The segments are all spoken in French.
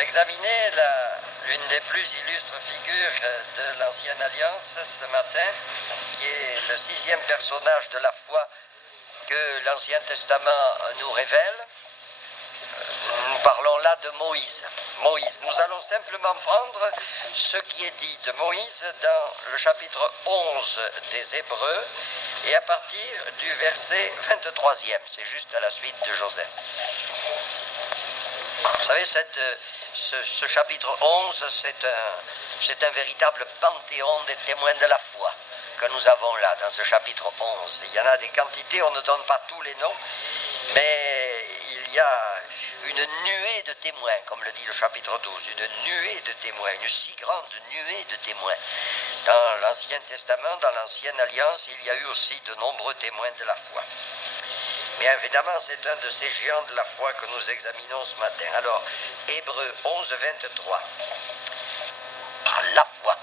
examiner l'une des plus illustres figures de l'Ancienne Alliance ce matin, qui est le sixième personnage de la foi que l'Ancien Testament nous révèle. Nous parlons là de Moïse. Moïse. Nous allons simplement prendre ce qui est dit de Moïse dans le chapitre 11 des Hébreux et à partir du verset 23e. C'est juste à la suite de Joseph. Vous savez, ce chapitre 11, c'est un véritable panthéon des témoins de la foi que nous avons là, dans ce chapitre 11. Il y en a des quantités, on ne donne pas tous les noms, mais il y a une nuée de témoins, comme le dit le chapitre 12, une nuée de témoins, une si grande nuée de témoins. Dans l'Ancien Testament, dans l'Ancienne Alliance, il y a eu aussi de nombreux témoins de la foi. Mais évidemment, c'est un de ces géants de la foi que nous examinons ce matin. Alors, Hébreux 11, 23. La foi.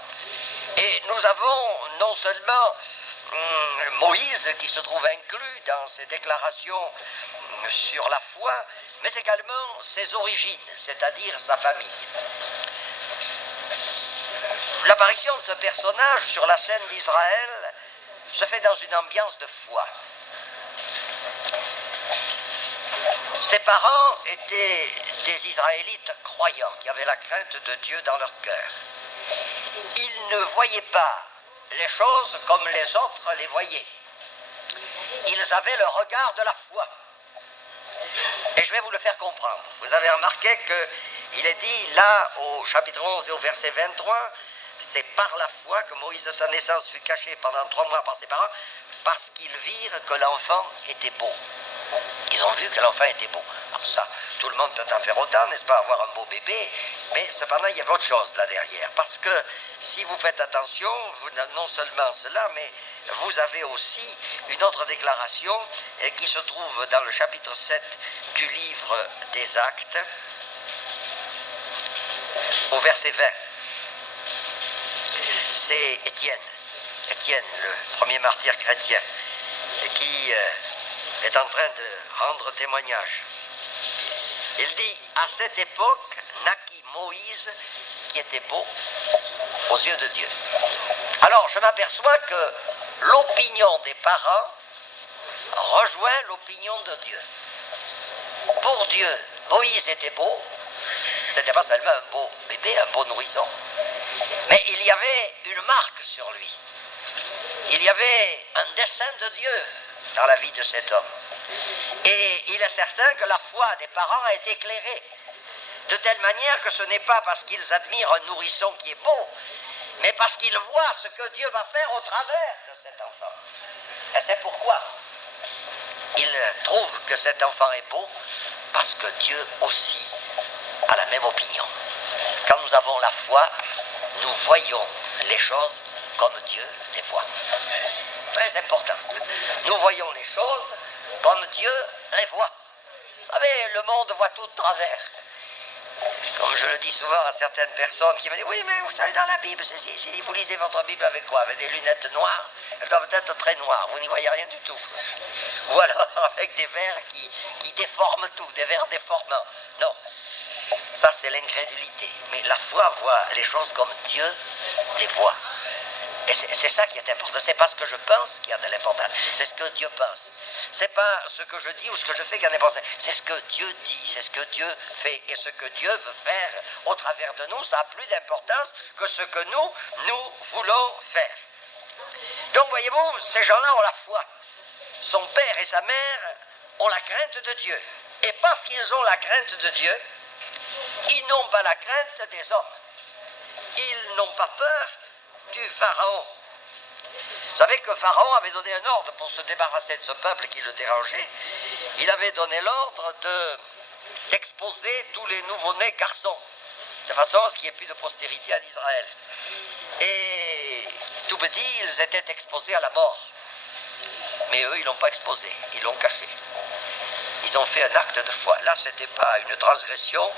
Et nous avons non seulement Moïse qui se trouve inclus dans ses déclarations sur la foi, mais également ses origines, c'est-à-dire sa famille. L'apparition de ce personnage sur la scène d'Israël se fait dans une ambiance de foi. Ses parents étaient des Israélites croyants qui avaient la crainte de Dieu dans leur cœur. Ils ne voyaient pas les choses comme les autres les voyaient. Ils avaient le regard de la foi. Et je vais vous le faire comprendre. Vous avez remarqué qu'il est dit là au chapitre 11 et au verset 23, c'est par la foi que Moïse de sa naissance fut caché pendant 3 mois par ses parents, parce qu'ils virent que l'enfant était beau. Ils ont vu que l'enfant était beau. Alors ça, tout le monde peut en faire autant, n'est-ce pas, avoir un beau bébé, mais cependant il y a autre chose là derrière, parce que si vous faites attention, non seulement cela, mais vous avez aussi une autre déclaration qui se trouve dans le chapitre 7 du livre des Actes, au verset 20. C'est Étienne, le premier martyr chrétien, qui est en train de rendre témoignage. Il dit, à cette époque naquit Moïse qui était beau aux yeux de Dieu. Alors je m'aperçois que l'opinion des parents rejoint l'opinion de Dieu. Pour Dieu, Moïse était beau, c'était pas seulement un beau bébé, un beau nourrisson, mais il y avait une marque sur lui. Il y avait un dessein de Dieu dans la vie de cet homme. Et il est certain que la foi des parents a été éclairée, de telle manière que ce n'est pas parce qu'ils admirent un nourrisson qui est beau, mais parce qu'ils voient ce que Dieu va faire au travers de cet enfant. Et c'est pourquoi ils trouvent que cet enfant est beau, parce que Dieu aussi a la même opinion. Quand nous avons la foi, nous voyons les choses comme Dieu les voit. Très important. Nous voyons les choses comme Dieu les voit. Vous savez, le monde voit tout de travers. Comme je le dis souvent à certaines personnes qui me disent, oui, mais vous savez, dans la Bible, si vous lisez votre Bible avec quoi? Avec des lunettes noires? Elles doivent être très noires, vous n'y voyez rien du tout. Ou alors avec des verres qui déforment tout, des verres déformants. Non, ça c'est l'incrédulité. Mais la foi voit les choses comme Dieu les voit. Et c'est ça qui est important. C'est pas ce que je pense qui a de l'importance, c'est ce que Dieu pense. C'est pas ce que je dis ou ce que je fais qui a de l'importance, c'est ce que Dieu dit, c'est ce que Dieu fait. Et ce que Dieu veut faire au travers de nous, ça a plus d'importance que ce que nous voulons faire. Donc voyez-vous, ces gens-là ont la foi. Son père et sa mère ont la crainte de Dieu. Et parce qu'ils ont la crainte de Dieu, ils n'ont pas la crainte des hommes. Ils n'ont pas peur du Pharaon. Vous savez que Pharaon avait donné un ordre pour se débarrasser de ce peuple qui le dérangeait. Il avait donné l'ordre d'exposer tous les nouveau-nés garçons, de façon à ce qu'il n'y ait plus de postérité en Israël. Et tout petit, ils étaient exposés à la mort. Mais eux, ils ne l'ont pas exposé, ils l'ont caché. Ils ont fait un acte de foi. Là, ce n'était pas une transgression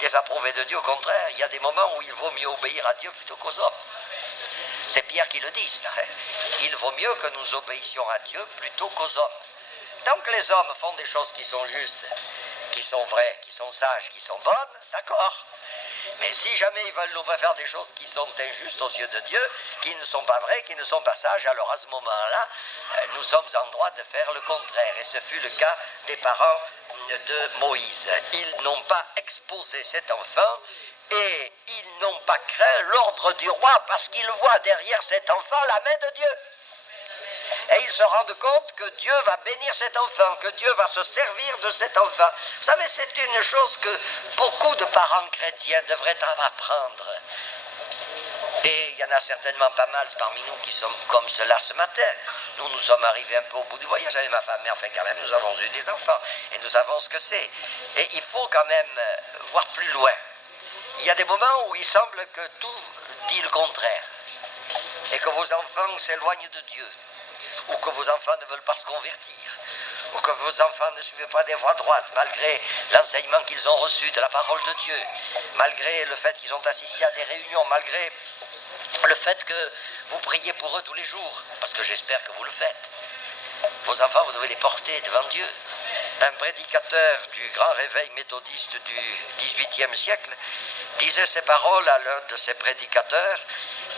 désapprouvée de Dieu. Au contraire, il y a des moments où il vaut mieux obéir à Dieu plutôt qu'aux hommes. C'est Pierre qui le dit, ça. Il vaut mieux que nous obéissions à Dieu plutôt qu'aux hommes. Tant que les hommes font des choses qui sont justes, qui sont vraies, qui sont sages, qui sont bonnes, d'accord. Mais si jamais ils veulent nous faire faire des choses qui sont injustes aux yeux de Dieu, qui ne sont pas vraies, qui ne sont pas sages, alors à ce moment-là, nous sommes en droit de faire le contraire. Et ce fut le cas des parents de Moïse. Ils n'ont pas exposé cet enfant et ils n'ont pas craint l'ordre du roi parce qu'ils voient derrière cet enfant la main de Dieu. Et ils se rendent compte que Dieu va bénir cet enfant, que Dieu va se servir de cet enfant. Vous savez, c'est une chose que beaucoup de parents chrétiens devraient apprendre. Et il y en a certainement pas mal parmi nous qui sommes comme cela ce matin. Nous sommes arrivés un peu au bout du voyage avec ma femme, mais enfin quand même, nous avons eu des enfants et nous savons ce que c'est. Et il faut quand même voir plus loin. Il y a des moments où il semble que tout dit le contraire et que vos enfants s'éloignent de Dieu, ou que vos enfants ne veulent pas se convertir, ou que vos enfants ne suivent pas des voies droites, malgré l'enseignement qu'ils ont reçu de la parole de Dieu, malgré le fait qu'ils ont assisté à des réunions, malgré le fait que vous priez pour eux tous les jours, parce que j'espère que vous le faites. Vos enfants, vous devez les porter devant Dieu. Un prédicateur du grand réveil méthodiste du XVIIIe siècle disait ces paroles à l'un de ses prédicateurs.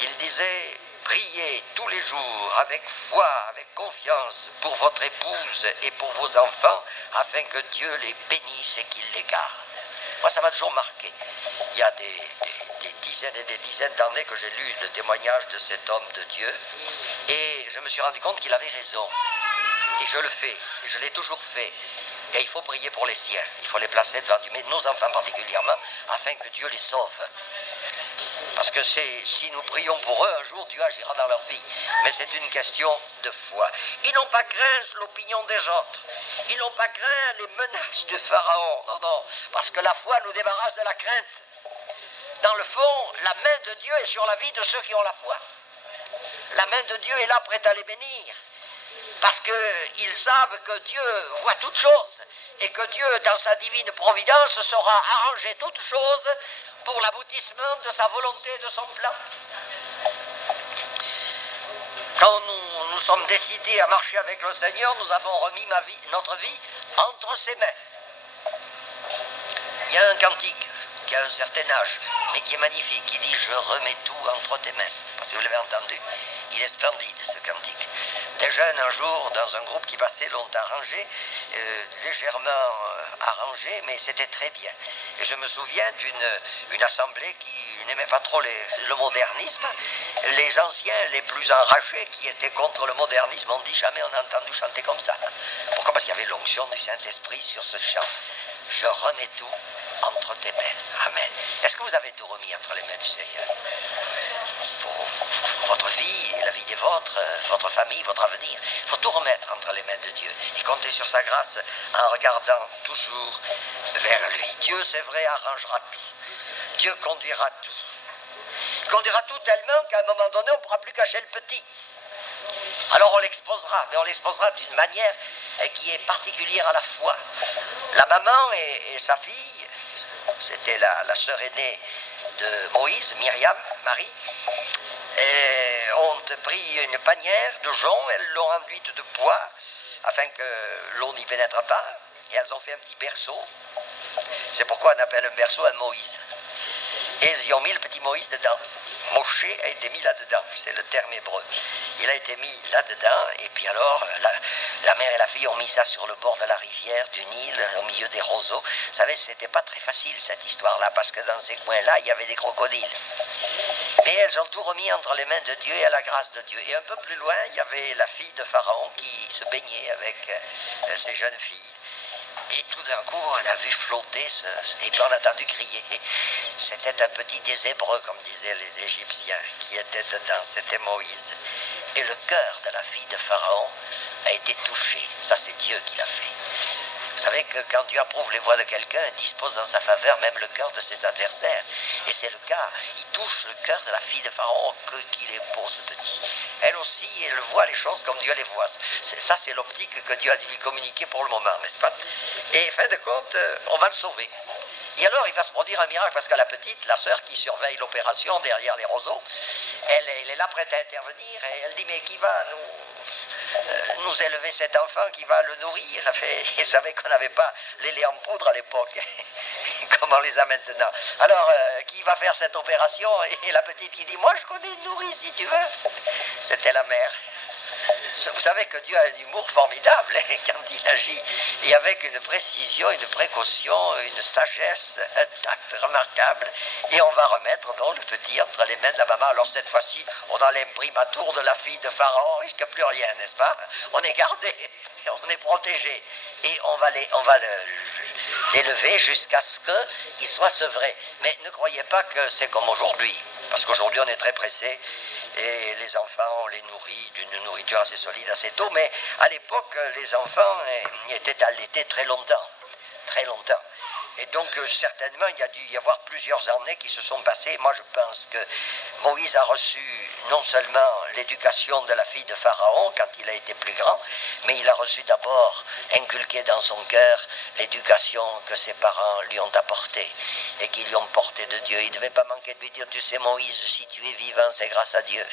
Il disait: priez tous les jours avec foi, avec confiance pour votre épouse et pour vos enfants, afin que Dieu les bénisse et qu'il les garde. Moi, ça m'a toujours marqué. Il y a des dizaines et des dizaines d'années que j'ai lu le témoignage de cet homme de Dieu, et je me suis rendu compte qu'il avait raison. Et je le fais, et je l'ai toujours fait. Et il faut prier pour les siens, il faut les placer devant Dieu, mais nos enfants particulièrement, afin que Dieu les sauve. Parce que si nous prions pour eux, un jour Dieu agira dans leur vie. Mais c'est une question de foi. Ils n'ont pas craint l'opinion des autres. Ils n'ont pas craint les menaces du Pharaon. Non, non, parce que la foi nous débarrasse de la crainte. Dans le fond, la main de Dieu est sur la vie de ceux qui ont la foi. La main de Dieu est là prête à les bénir. Parce qu'ils savent que Dieu voit toutes choses et que Dieu, dans sa divine providence, saura arranger toutes choses pour l'aboutissement de sa volonté et de son plan. Quand nous sommes décidés à marcher avec le Seigneur, nous avons remis notre vie entre ses mains. Il y a un cantique qui a un certain âge, mais qui est magnifique, qui dit « Je remets tout entre tes mains ». Parce que vous l'avez entendu. Il est splendide, ce cantique. Des jeunes, un jour, dans un groupe qui passait, l'ont arrangé, légèrement arrangé, mais c'était très bien. Et je me souviens d'une assemblée qui n'aimait pas trop le modernisme. Les anciens, les plus enragés, qui étaient contre le modernisme, ont dit « Jamais on a entendu chanter comme ça ». Pourquoi? Parce qu'il y avait l'onction du Saint-Esprit sur ce chant. « Je remets tout entre tes mains ». Amen. Est-ce que vous avez tout remis entre les mains du Seigneur? Votre vie, la vie des vôtres, votre famille, votre avenir. Il faut tout remettre entre les mains de Dieu et compter sur sa grâce en regardant toujours vers lui. Dieu, c'est vrai, arrangera tout. Dieu conduira tout. Il conduira tout tellement qu'à un moment donné, on ne pourra plus cacher le petit. Alors on l'exposera, mais on l'exposera d'une manière qui est particulière à la foi. La maman et sa fille, c'était la sœur aînée de Moïse, Myriam, Marie, ont pris une panière de jonc, elles l'ont enduite de bois, afin que l'eau n'y pénètre pas, et elles ont fait un petit berceau. C'est pourquoi on appelle un berceau un Moïse. Et ils y ont mis le petit Moïse dedans. Moshe a été mis là-dedans, c'est le terme hébreu. Il a été mis là-dedans, et puis alors, la mère et la fille ont mis ça sur le bord de la rivière, du Nil, au milieu des roseaux. Vous savez, c'était pas très facile, cette histoire-là, parce que dans ces coins-là, il y avait des crocodiles. Mais elles ont tout remis entre les mains de Dieu et à la grâce de Dieu. Et un peu plus loin, il y avait la fille de Pharaon qui se baignait avec ces jeunes filles. Et tout d'un coup, on a vu flotter, et puis on a entendu crier. C'était un petit des Hébreux, comme disaient les Égyptiens, qui était dedans, c'était Moïse. Et le cœur de la fille de Pharaon a été touché. Ça, c'est Dieu qui l'a fait. Vous savez que quand Dieu approuve les voies de quelqu'un, il dispose en sa faveur même le cœur de ses adversaires. Et c'est le cas. Il touche le cœur de la fille de Pharaon, qu'il est beau ce petit. Elle aussi, elle voit les choses comme Dieu les voit. Ça, c'est l'optique que Dieu a dû lui communiquer pour le moment, n'est-ce pas? Et fin de compte, on va le sauver. Et alors, il va se produire un miracle, parce que la petite, la sœur qui surveille l'opération derrière les roseaux, elle est là prête à intervenir, et elle dit, mais qui va nous élever cet enfant qui va le nourrir. Il savait qu'on n'avait pas les laits en poudre à l'époque, comme on les a maintenant. Alors, qui va faire cette opération? Et la petite qui dit, moi je connais une nourrice si tu veux. C'était la mère. Vous savez que Dieu a un humour formidable quand il agit, et avec une précision, une précaution, une sagesse, un tact remarquable, et on va remettre donc le petit entre les mains de la maman. Alors cette fois-ci, on a l'imprimatur de la fille de Pharaon, on ne risque plus rien, n'est-ce pas? On est gardé, on est protégé, et on va l'élever jusqu'à ce qu'il soit sevré. Mais ne croyez pas que c'est comme aujourd'hui, parce qu'aujourd'hui on est très pressé, et les enfants, on les nourrit d'une nourriture assez solide, assez tôt, mais à l'époque, les enfants étaient allaités très longtemps, très longtemps. Et donc, certainement, il y a dû y avoir plusieurs années qui se sont passées. Moi, je pense que Moïse a reçu non seulement l'éducation de la fille de Pharaon quand il a été plus grand, mais il a reçu d'abord, inculqué dans son cœur, l'éducation que ses parents lui ont apportée et qui lui ont porté de Dieu. Il ne devait pas manquer de lui dire, tu sais Moïse, si tu es vivant, c'est grâce à Dieu.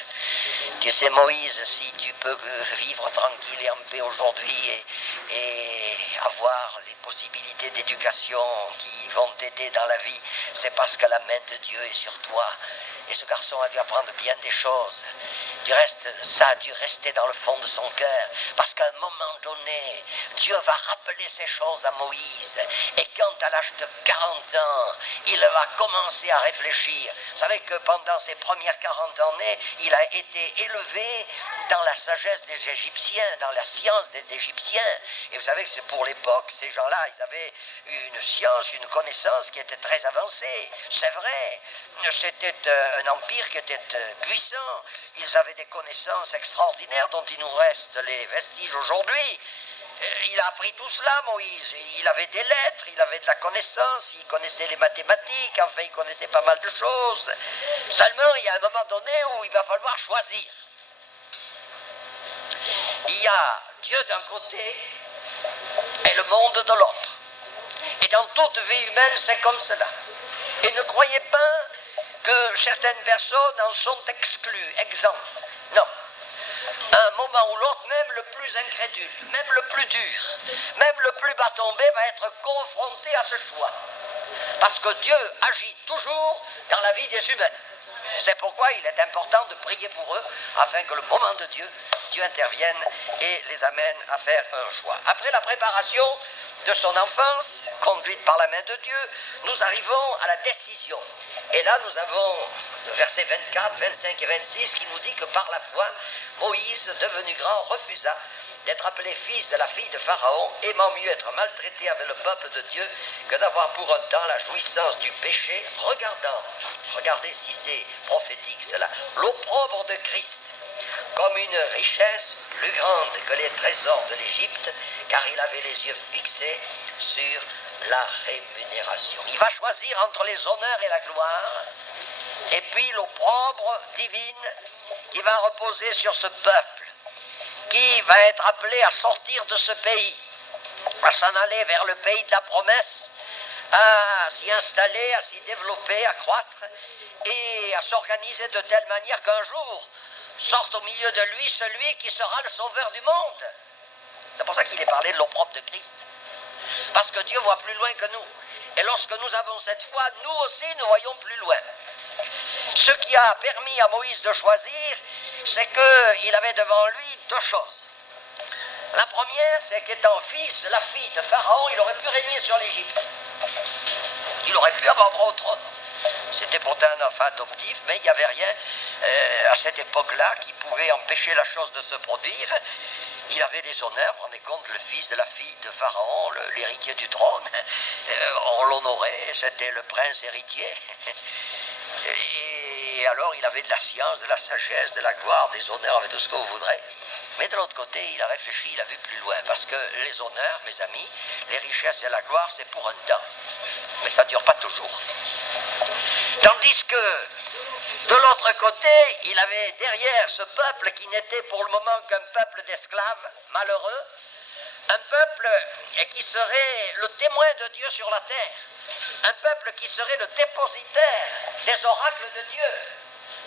Tu sais Moïse, si tu peux vivre tranquille et en paix aujourd'hui et avoir les possibilités d'éducation qui vont t'aider dans la vie, c'est parce que la main de Dieu est sur toi. Et ce garçon a dû apprendre bien des choses. Du reste, ça a dû rester dans le fond de son cœur, parce qu'à un moment donné, Dieu va rappeler ces choses à Moïse. Et quand, à l'âge de 40 ans, il va commencer à réfléchir. Vous savez que pendant ses premières 40 années, il a été élevé dans la sagesse des Égyptiens, dans la science des Égyptiens. Et vous savez que c'est pour l'époque, ces gens-là, ils avaient une science, une connaissance qui était très avancée. C'est vrai, c'était un empire qui était puissant. Ils avaient des connaissances extraordinaires dont il nous reste les vestiges aujourd'hui. Il a appris tout cela, Moïse. Il avait des lettres, il avait de la connaissance, il connaissait les mathématiques, enfin, il connaissait pas mal de choses. Seulement, il y a un moment donné où il va falloir choisir. Il y a Dieu d'un côté et le monde de l'autre. Et dans toute vie humaine, c'est comme cela. Et ne croyez pas que certaines personnes en sont exclues, exemptes. Non. À un moment ou l'autre, même le plus incrédule, même le plus dur, même le plus bas tombé va être confronté à ce choix. Parce que Dieu agit toujours dans la vie des humains. C'est pourquoi il est important de prier pour eux, afin que le moment de Dieu intervienne et les amène à faire un choix. Après la préparation de son enfance, conduite par la main de Dieu, nous arrivons à la décision. Et là, nous avons le verset 24, 25 et 26 qui nous dit que par la foi, Moïse, devenu grand, refusa d'être appelé fils de la fille de Pharaon, aimant mieux être maltraité avec le peuple de Dieu que d'avoir pour un temps la jouissance du péché, regardez si c'est prophétique cela, l'opprobre de Christ, comme une richesse plus grande que les trésors de l'Égypte, car il avait les yeux fixés sur la rémunération. Il va choisir entre les honneurs et la gloire, et puis l'opprobre divine qui va reposer sur ce peuple, qui va être appelé à sortir de ce pays, à s'en aller vers le pays de la promesse, à s'y installer, à s'y développer, à croître, et à s'organiser de telle manière qu'un jour sorte au milieu de lui celui qui sera le sauveur du monde. C'est pour ça qu'il est parlé de l'opprobre de Christ. Parce que Dieu voit plus loin que nous. Et lorsque nous avons cette foi, nous aussi nous voyons plus loin. Ce qui a permis à Moïse de choisir, c'est qu'il avait devant lui deux choses. La première, c'est qu'étant fils de la fille de Pharaon, il aurait pu régner sur l'Égypte. Il aurait pu avoir droit au trône. C'était pourtant un enfant adoptif, mais il n'y avait rien à cette époque-là qui pouvait empêcher la chose de se produire. Il avait des honneurs, vous vous rendez compte, le fils de la fille de Pharaon, l'héritier du trône. On l'honorait, c'était le prince héritier. Et alors il avait de la science, de la sagesse, de la gloire, des honneurs, avec tout ce que vous voudrez. Mais de l'autre côté, il a réfléchi, il a vu plus loin, parce que les honneurs, mes amis, les richesses et la gloire, c'est pour un temps. Mais ça ne dure pas toujours. Tandis que, de l'autre côté, il avait derrière ce peuple qui n'était pour le moment qu'un peuple d'esclaves, malheureux, un peuple qui serait le témoin de Dieu sur la terre, un peuple qui serait le dépositaire des oracles de Dieu.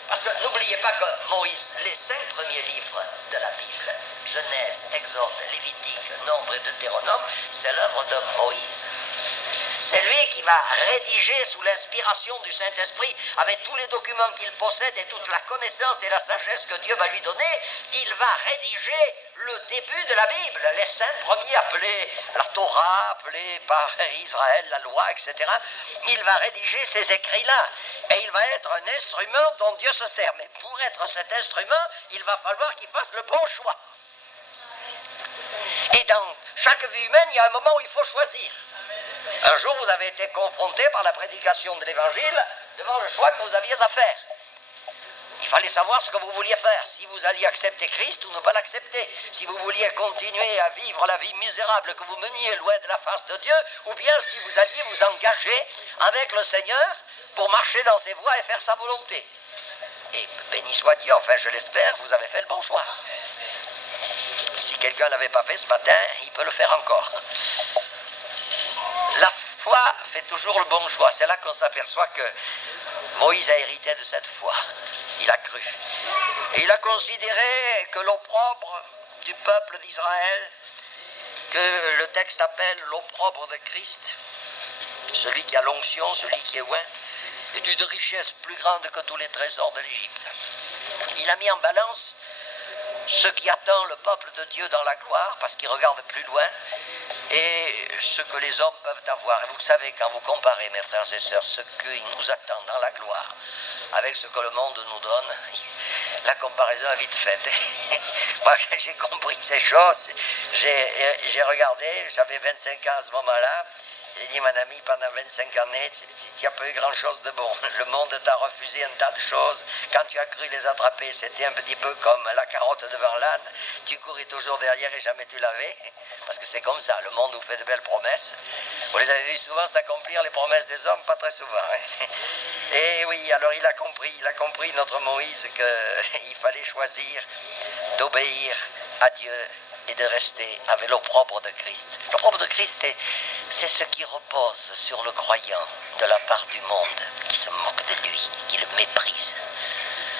Parce que n'oubliez pas que Moïse, les 5 premiers livres de la Bible, Genèse, Exode, Lévitique, Nombre et Deutéronome, c'est l'œuvre de Moïse. C'est lui qui va rédiger sous l'inspiration du Saint-Esprit, avec tous les documents qu'il possède et toute la connaissance et la sagesse que Dieu va lui donner, il va rédiger le début de la Bible, les 5 premiers appelés la Torah, appelés par Israël la loi, etc. Il va rédiger ces écrits-là et il va être un instrument dont Dieu se sert. Mais pour être cet instrument, il va falloir qu'il fasse le bon choix. Et dans chaque vie humaine, il y a un moment où il faut choisir. Un jour, vous avez été confronté par la prédication de l'Évangile devant le choix que vous aviez à faire. Il fallait savoir ce que vous vouliez faire, si vous alliez accepter Christ ou ne pas l'accepter, si vous vouliez continuer à vivre la vie misérable que vous meniez loin de la face de Dieu, ou bien si vous alliez vous engager avec le Seigneur pour marcher dans ses voies et faire sa volonté. Et béni soit Dieu, enfin je l'espère, vous avez fait le bon choix. Si quelqu'un ne l'avait pas fait ce matin, il peut le faire encore. La foi fait toujours le bon choix. C'est là qu'on s'aperçoit que Moïse a hérité de cette foi. Il a cru. Et il a considéré que l'opprobre du peuple d'Israël, que le texte appelle l'opprobre de Christ, celui qui a l'onction, celui qui est oint, est d'une richesse plus grande que tous les trésors de l'Égypte. Il a mis en balance ce qui attend le peuple de Dieu dans la gloire, parce qu'il regarde plus loin, et ce que les hommes peuvent avoir. Et vous savez, quand vous comparez, mes frères et sœurs, ce qui nous attend dans la gloire avec ce que le monde nous donne, la comparaison est vite faite. Moi, j'ai compris ces choses, j'ai regardé, j'avais 25 ans à ce moment-là, j'ai dit, mon ami, pendant 25 années, il n'y a pas eu grand-chose de bon. Le monde t'a refusé un tas de choses. Quand tu as cru les attraper, c'était un petit peu comme la carotte devant l'âne. Tu courais toujours derrière et jamais tu l'avais. Parce que c'est comme ça, le monde vous fait de belles promesses. Vous les avez vues souvent s'accomplir, les promesses des hommes, pas très souvent. Hein. Et oui, alors il a compris notre Moïse qu'il fallait choisir d'obéir à Dieu et de rester avec l'opprobre de Christ. L'opprobre de Christ, c'est ce qui repose sur le croyant de la part du monde, qui se moque de lui, qui le méprise.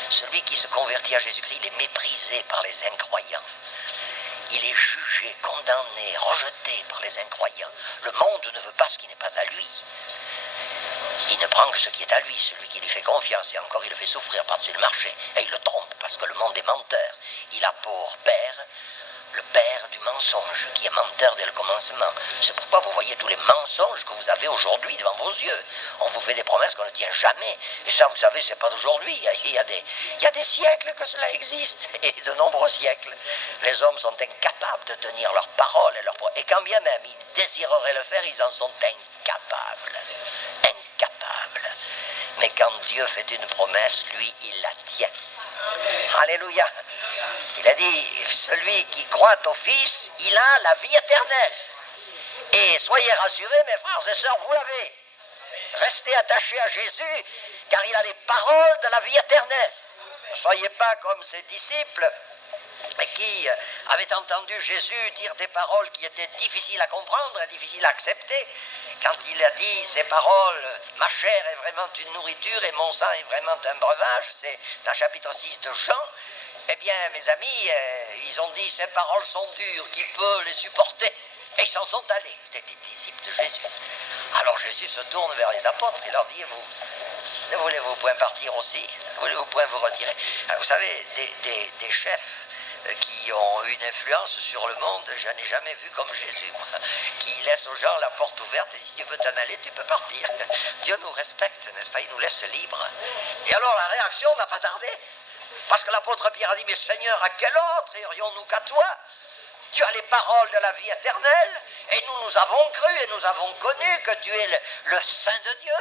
Celui qui se convertit à Jésus-Christ, il est méprisé par les incroyants. Il est jugé, condamné, rejeté par les incroyants. Le monde ne veut pas ce qui n'est pas à lui. Il ne prend que ce qui est à lui, celui qui lui fait confiance, et encore il le fait souffrir par-dessus le marché. Et il le trompe, parce que le monde est menteur. Il a pour père le père du mensonge, qui est menteur dès le commencement. C'est pourquoi vous voyez tous les mensonges que vous avez aujourd'hui devant vos yeux. On vous fait des promesses qu'on ne tient jamais. Et ça, vous savez, c'est pas d'aujourd'hui. Il y a des siècles que cela existe, et de nombreux siècles. Les hommes sont incapables de tenir leurs paroles et quand bien même ils désireraient le faire, ils en sont incapables. Incapables. Mais quand Dieu fait une promesse, lui, il la tient. Alléluia. Il a dit, celui qui croit au Fils, il a la vie éternelle. Et soyez rassurés, mes frères et sœurs, vous l'avez. Restez attachés à Jésus, car il a les paroles de la vie éternelle. Ne soyez pas comme ses disciples qui avaient entendu Jésus dire des paroles qui étaient difficiles à comprendre et difficiles à accepter. Quand il a dit ces paroles, ma chair est vraiment une nourriture et mon sang est vraiment un breuvage, c'est dans le chapitre 6 de Jean. Eh bien, mes amis, ils ont dit, ces paroles sont dures, qui peut les supporter? Et ils s'en sont allés. C'était des disciples de Jésus. Alors Jésus se tourne vers les apôtres et leur dit, vous, ne voulez-vous point partir aussi? Ne voulez-vous point vous retirer? Alors, vous savez, des chefs qui ont une influence sur le monde, je n'ai jamais vu comme Jésus, moi, qui laisse aux gens la porte ouverte et dit, si tu veux t'en aller, tu peux partir. Dieu nous respecte, n'est-ce pas? Il nous laisse libres. Et alors la réaction n'a pas tardé. Parce que l'apôtre Pierre a dit, mais Seigneur, à quel autre irions-nous qu'à toi? Tu as les paroles de la vie éternelle, et nous avons cru et nous avons connu que tu es le Saint de Dieu.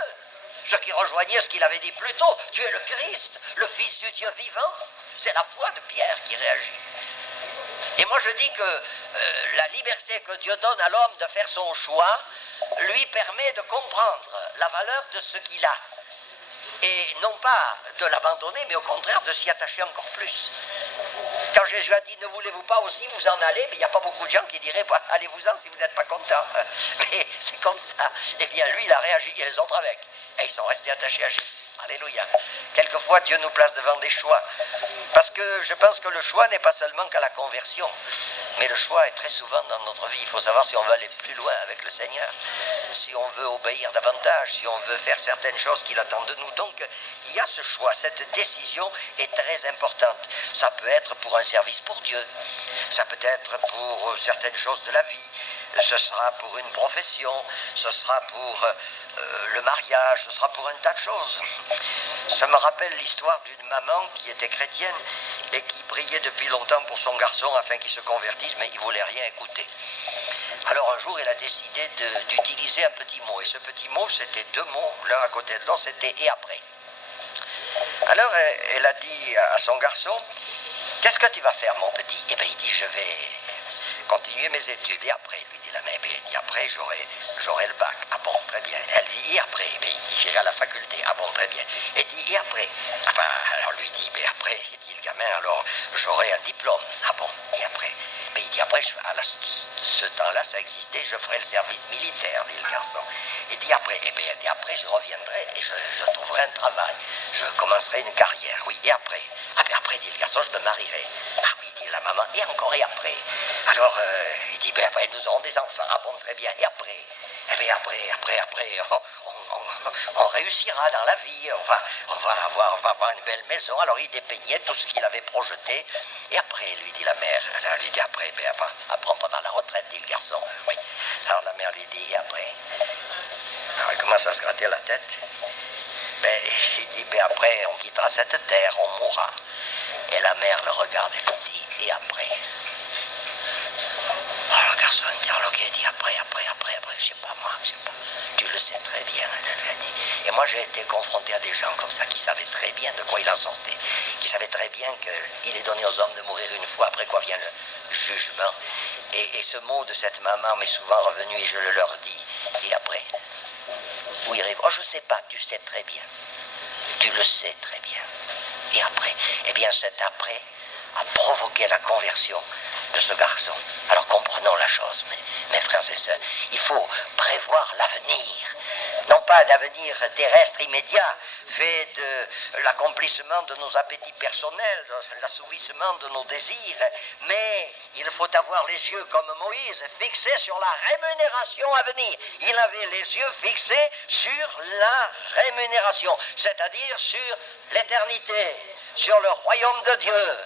Ce qui rejoignait ce qu'il avait dit plus tôt, tu es le Christ, le Fils du Dieu vivant. C'est la foi de Pierre qui réagit. Et moi je dis que la liberté que Dieu donne à l'homme de faire son choix, lui permet de comprendre la valeur de ce qu'il a. Et non pas de l'abandonner, mais au contraire de s'y attacher encore plus. Quand Jésus a dit, ne voulez-vous pas aussi vous en aller, mais il n'y a pas beaucoup de gens qui diraient, bah, allez-vous-en si vous n'êtes pas content. Mais c'est comme ça. Eh bien, lui, il a réagi, et les autres avec. Et ils sont restés attachés à Jésus. Alléluia. Quelquefois, Dieu nous place devant des choix. Parce que je pense que le choix n'est pas seulement qu'à la conversion, mais le choix est très souvent dans notre vie. Il faut savoir si on veut aller plus loin avec le Seigneur, si on veut obéir davantage, si on veut faire certaines choses qu'il attend de nous. Donc, il y a ce choix, cette décision est très importante. Ça peut être pour un service pour Dieu, ça peut être pour certaines choses de la vie, ce sera pour une profession, ce sera pour le mariage, ce sera pour un tas de choses. Ça me rappelle l'histoire d'une maman qui était chrétienne et qui priait depuis longtemps pour son garçon afin qu'il se convertisse, mais il ne voulait rien écouter. Alors un jour, elle a décidé d'utiliser un petit mot, et ce petit mot, c'était deux mots, l'un à côté de l'autre, c'était « et après ». Alors elle a dit à son garçon, « Qu'est-ce que tu vas faire, mon petit ?» Eh bien, il dit, « Je vais continuer mes études. Et après, lui dit la mère, et après j'aurai le bac. Ah bon, très bien. Elle dit, et après, il dit, j'irai à la faculté. Ah bon, très bien. Elle dit, et après? Ah ben, alors lui dit, mais après, il dit le gamin, alors j'aurai un diplôme. Ah bon, et après? Mais il dit, après, ce temps-là, ça existait, je ferai le service militaire, dit le garçon. Il dit, après, eh bien, et après, je reviendrai et je trouverai un travail. Je commencerai une carrière, oui, et après? Ah bien, après, dit le garçon, je me marierai. Ah oui, dit la maman, et encore, et après? Alors, il dit, ben après, nous aurons des enfants. Ah bon, très bien, et après? Eh bien, après, on réussira dans la vie, on va avoir une belle maison. Alors, il dépeignait tout ce qu'il avait projeté. Et après, lui dit la mère, elle lui dit, après, ben, après, pendant la retraite, dit le garçon. Oui. Alors, la mère lui dit, et après? Alors, il commence à se gratter la tête. Ben, il dit, ben, après, on quittera cette terre, on mourra. Et la mère le regarde et lui dit, et après? Alors, le garçon interloqué dit, après, je sais pas moi, je sais pas. Tu le sais très bien, elle lui a dit. Et moi, j'ai été confronté à des gens comme ça, qui savaient très bien de quoi il en sortait, qui savaient très bien qu'il est donné aux hommes de mourir une fois, après quoi vient le jugement. Et ce mot de cette maman m'est souvent revenu et je le leur dis. Et après? Où irez-vous? Oh, je sais pas, tu sais très bien. Tu le sais très bien. Et après? Eh bien, cet après a provoqué la conversion de ce garçon. Alors comprenons la chose, mes frères et sœurs, il faut prévoir l'avenir. Non pas d'avenir terrestre immédiat, fait de l'accomplissement de nos appétits personnels, de l'assouvissement de nos désirs, mais il faut avoir les yeux comme Moïse, fixés sur la rémunération à venir. Il avait les yeux fixés sur la rémunération, c'est-à-dire sur l'éternité, sur le royaume de Dieu.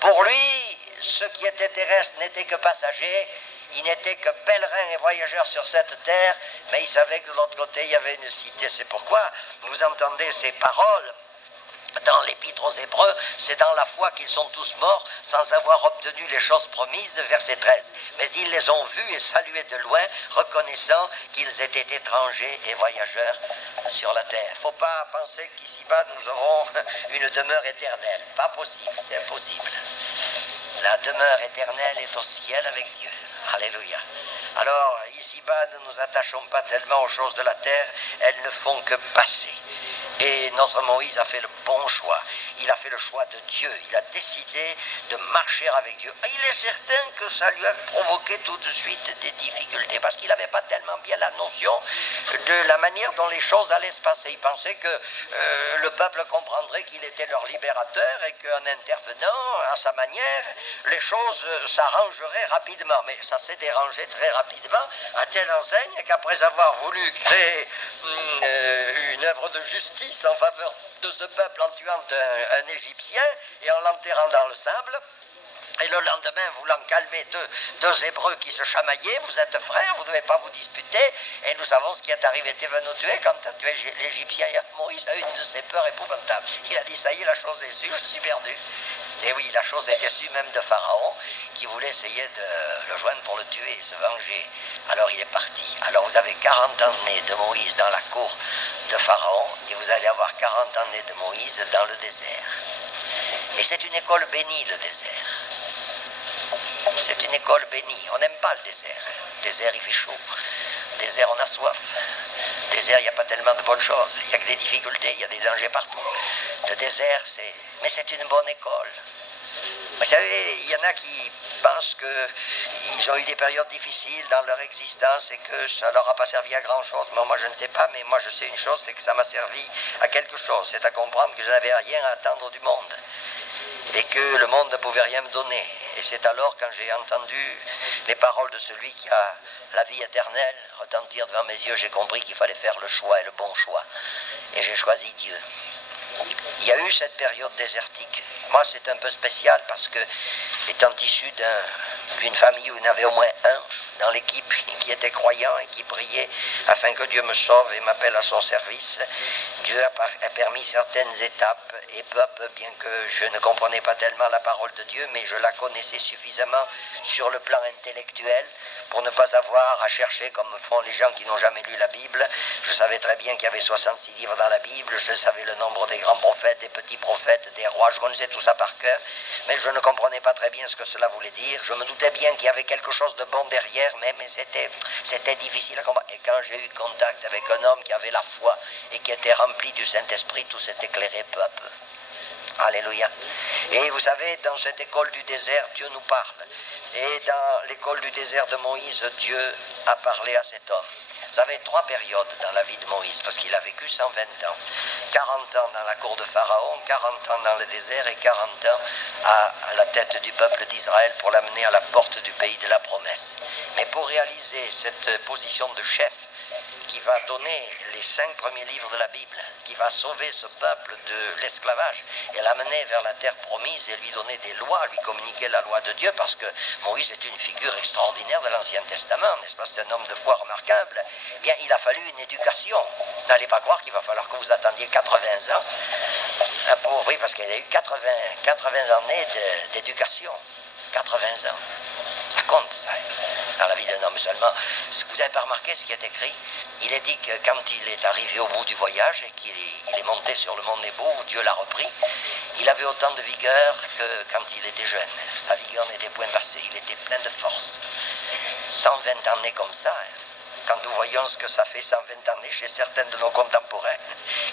Pour lui, ce qui était terrestre n'était que passager, il n'était que pèlerin et voyageur sur cette terre, mais il savait que de l'autre côté, il y avait une cité. C'est pourquoi vous entendez ces paroles dans l'Épître aux Hébreux, c'est dans la foi qu'ils sont tous morts sans avoir obtenu les choses promises, verset 13. Mais ils les ont vus et salués de loin, reconnaissant qu'ils étaient étrangers et voyageurs sur la terre. Il ne faut pas penser qu'ici-bas nous aurons une demeure éternelle. Pas possible, c'est impossible. La demeure éternelle est au ciel avec Dieu. Alléluia. Alors, ici-bas, ne nous attachons pas tellement aux choses de la terre, elles ne font que passer. Et notre Moïse a fait le bon choix. Il a fait le choix de Dieu. Il a décidé de marcher avec Dieu. Et il est certain que ça lui a provoqué tout de suite des difficultés, parce qu'il n'avait pas tellement bien la notion de la manière dont les choses allaient se passer. Il pensait que le peuple comprendrait qu'il était leur libérateur et qu'en intervenant à sa manière, les choses s'arrangeraient rapidement. Mais ça s'est dérangé très rapidement, à telle enseigne qu'après avoir voulu créer une œuvre de justice en faveur de ce peuple en tuant un Égyptien et en l'enterrant dans le sable, et le lendemain, voulant calmer deux Hébreux qui se chamaillaient, vous êtes frères, vous ne devez pas vous disputer, et nous savons ce qui est arrivé, tu veux nous tuer, quand tu as tué l'Égyptien, Moïse a eu une de ses peurs épouvantables. Il a dit, ça y est, la chose est sûre, je suis perdu. Et oui, la chose était sûre même de Pharaon, qui voulait essayer de le joindre pour le tuer, se venger. Alors il est parti. Alors vous avez 40 années de Moïse dans la cour de Pharaon, et vous allez avoir 40 années de Moïse dans le désert. Et c'est une école bénie, le désert. C'est une école bénie. On n'aime pas le désert. Le désert, il fait chaud. Le désert, on a soif. Le désert, il n'y a pas tellement de bonnes choses. Il n'y a que des difficultés, il y a des dangers partout. Le désert, mais c'est une bonne école. Vous savez, il y en a qui pensent qu'ils ont eu des périodes difficiles dans leur existence et que ça leur a pas servi à grand-chose. Moi, je ne sais pas, mais moi, je sais une chose, c'est que ça m'a servi à quelque chose. C'est à comprendre que je n'avais rien à attendre du monde et que le monde ne pouvait rien me donner. Et c'est alors, quand j'ai entendu les paroles de celui qui a la vie éternelle retentir devant mes yeux, j'ai compris qu'il fallait faire le choix et le bon choix. Et j'ai choisi Dieu. Il y a eu cette période désertique. Moi, c'est un peu spécial parce que, étant issu d'une famille où il y en avait au moins un dans l'équipe qui était croyant et qui priait afin que Dieu me sauve et m'appelle à son service, Dieu a permis certaines étapes et peu à peu, bien que je ne comprenais pas tellement la parole de Dieu, mais je la connaissais suffisamment sur le plan intellectuel pour ne pas avoir à chercher comme font les gens qui n'ont jamais lu la Bible. Je savais très bien qu'il y avait 66 livres dans la Bible, je savais le nombre des grands prophètes, des petits prophètes, des rois, je connaissais tout ça par cœur, mais je ne comprenais pas très bien ce que cela voulait dire. Je me doutais bien qu'il y avait quelque chose de bon derrière, mais c'était difficile à comprendre. Et quand j'ai eu contact avec un homme qui avait la foi et qui était rempli du Saint-Esprit, tout s'est éclairé peu à peu. Alléluia. Et vous savez, dans cette école du désert, Dieu nous parle. Et dans l'école du désert de Moïse, Dieu a parlé à cet homme. Vous avez 3 périodes dans la vie de Moïse, parce qu'il a vécu 120 ans. 40 ans dans la cour de Pharaon, 40 ans dans le désert et 40 ans à la tête du peuple d'Israël pour l'amener à la porte du pays de la promesse. Mais pour réaliser cette position de chef, qui va donner les 5 premiers livres de la Bible, qui va sauver ce peuple de l'esclavage et l'amener vers la terre promise et lui donner des lois, lui communiquer la loi de Dieu, parce que Moïse est une figure extraordinaire de l'Ancien Testament, n'est-ce pas? C'est un homme de foi remarquable. Eh bien, il a fallu une éducation. N'allez pas croire qu'il va falloir que vous attendiez 80 ans. Oui, parce qu'il y a eu 80 années d'éducation. 80 ans. Ça compte, ça, dans la vie d'un homme musulman. Vous n'avez pas remarqué ce qui est écrit? Il est dit que quand il est arrivé au bout du voyage et qu'il est monté sur le mont Nebo, où Dieu l'a repris, il avait autant de vigueur que quand il était jeune. Sa vigueur n'était point passée, il était plein de force. 120 années comme ça, quand nous voyons ce que ça fait 120 années chez certains de nos contemporains,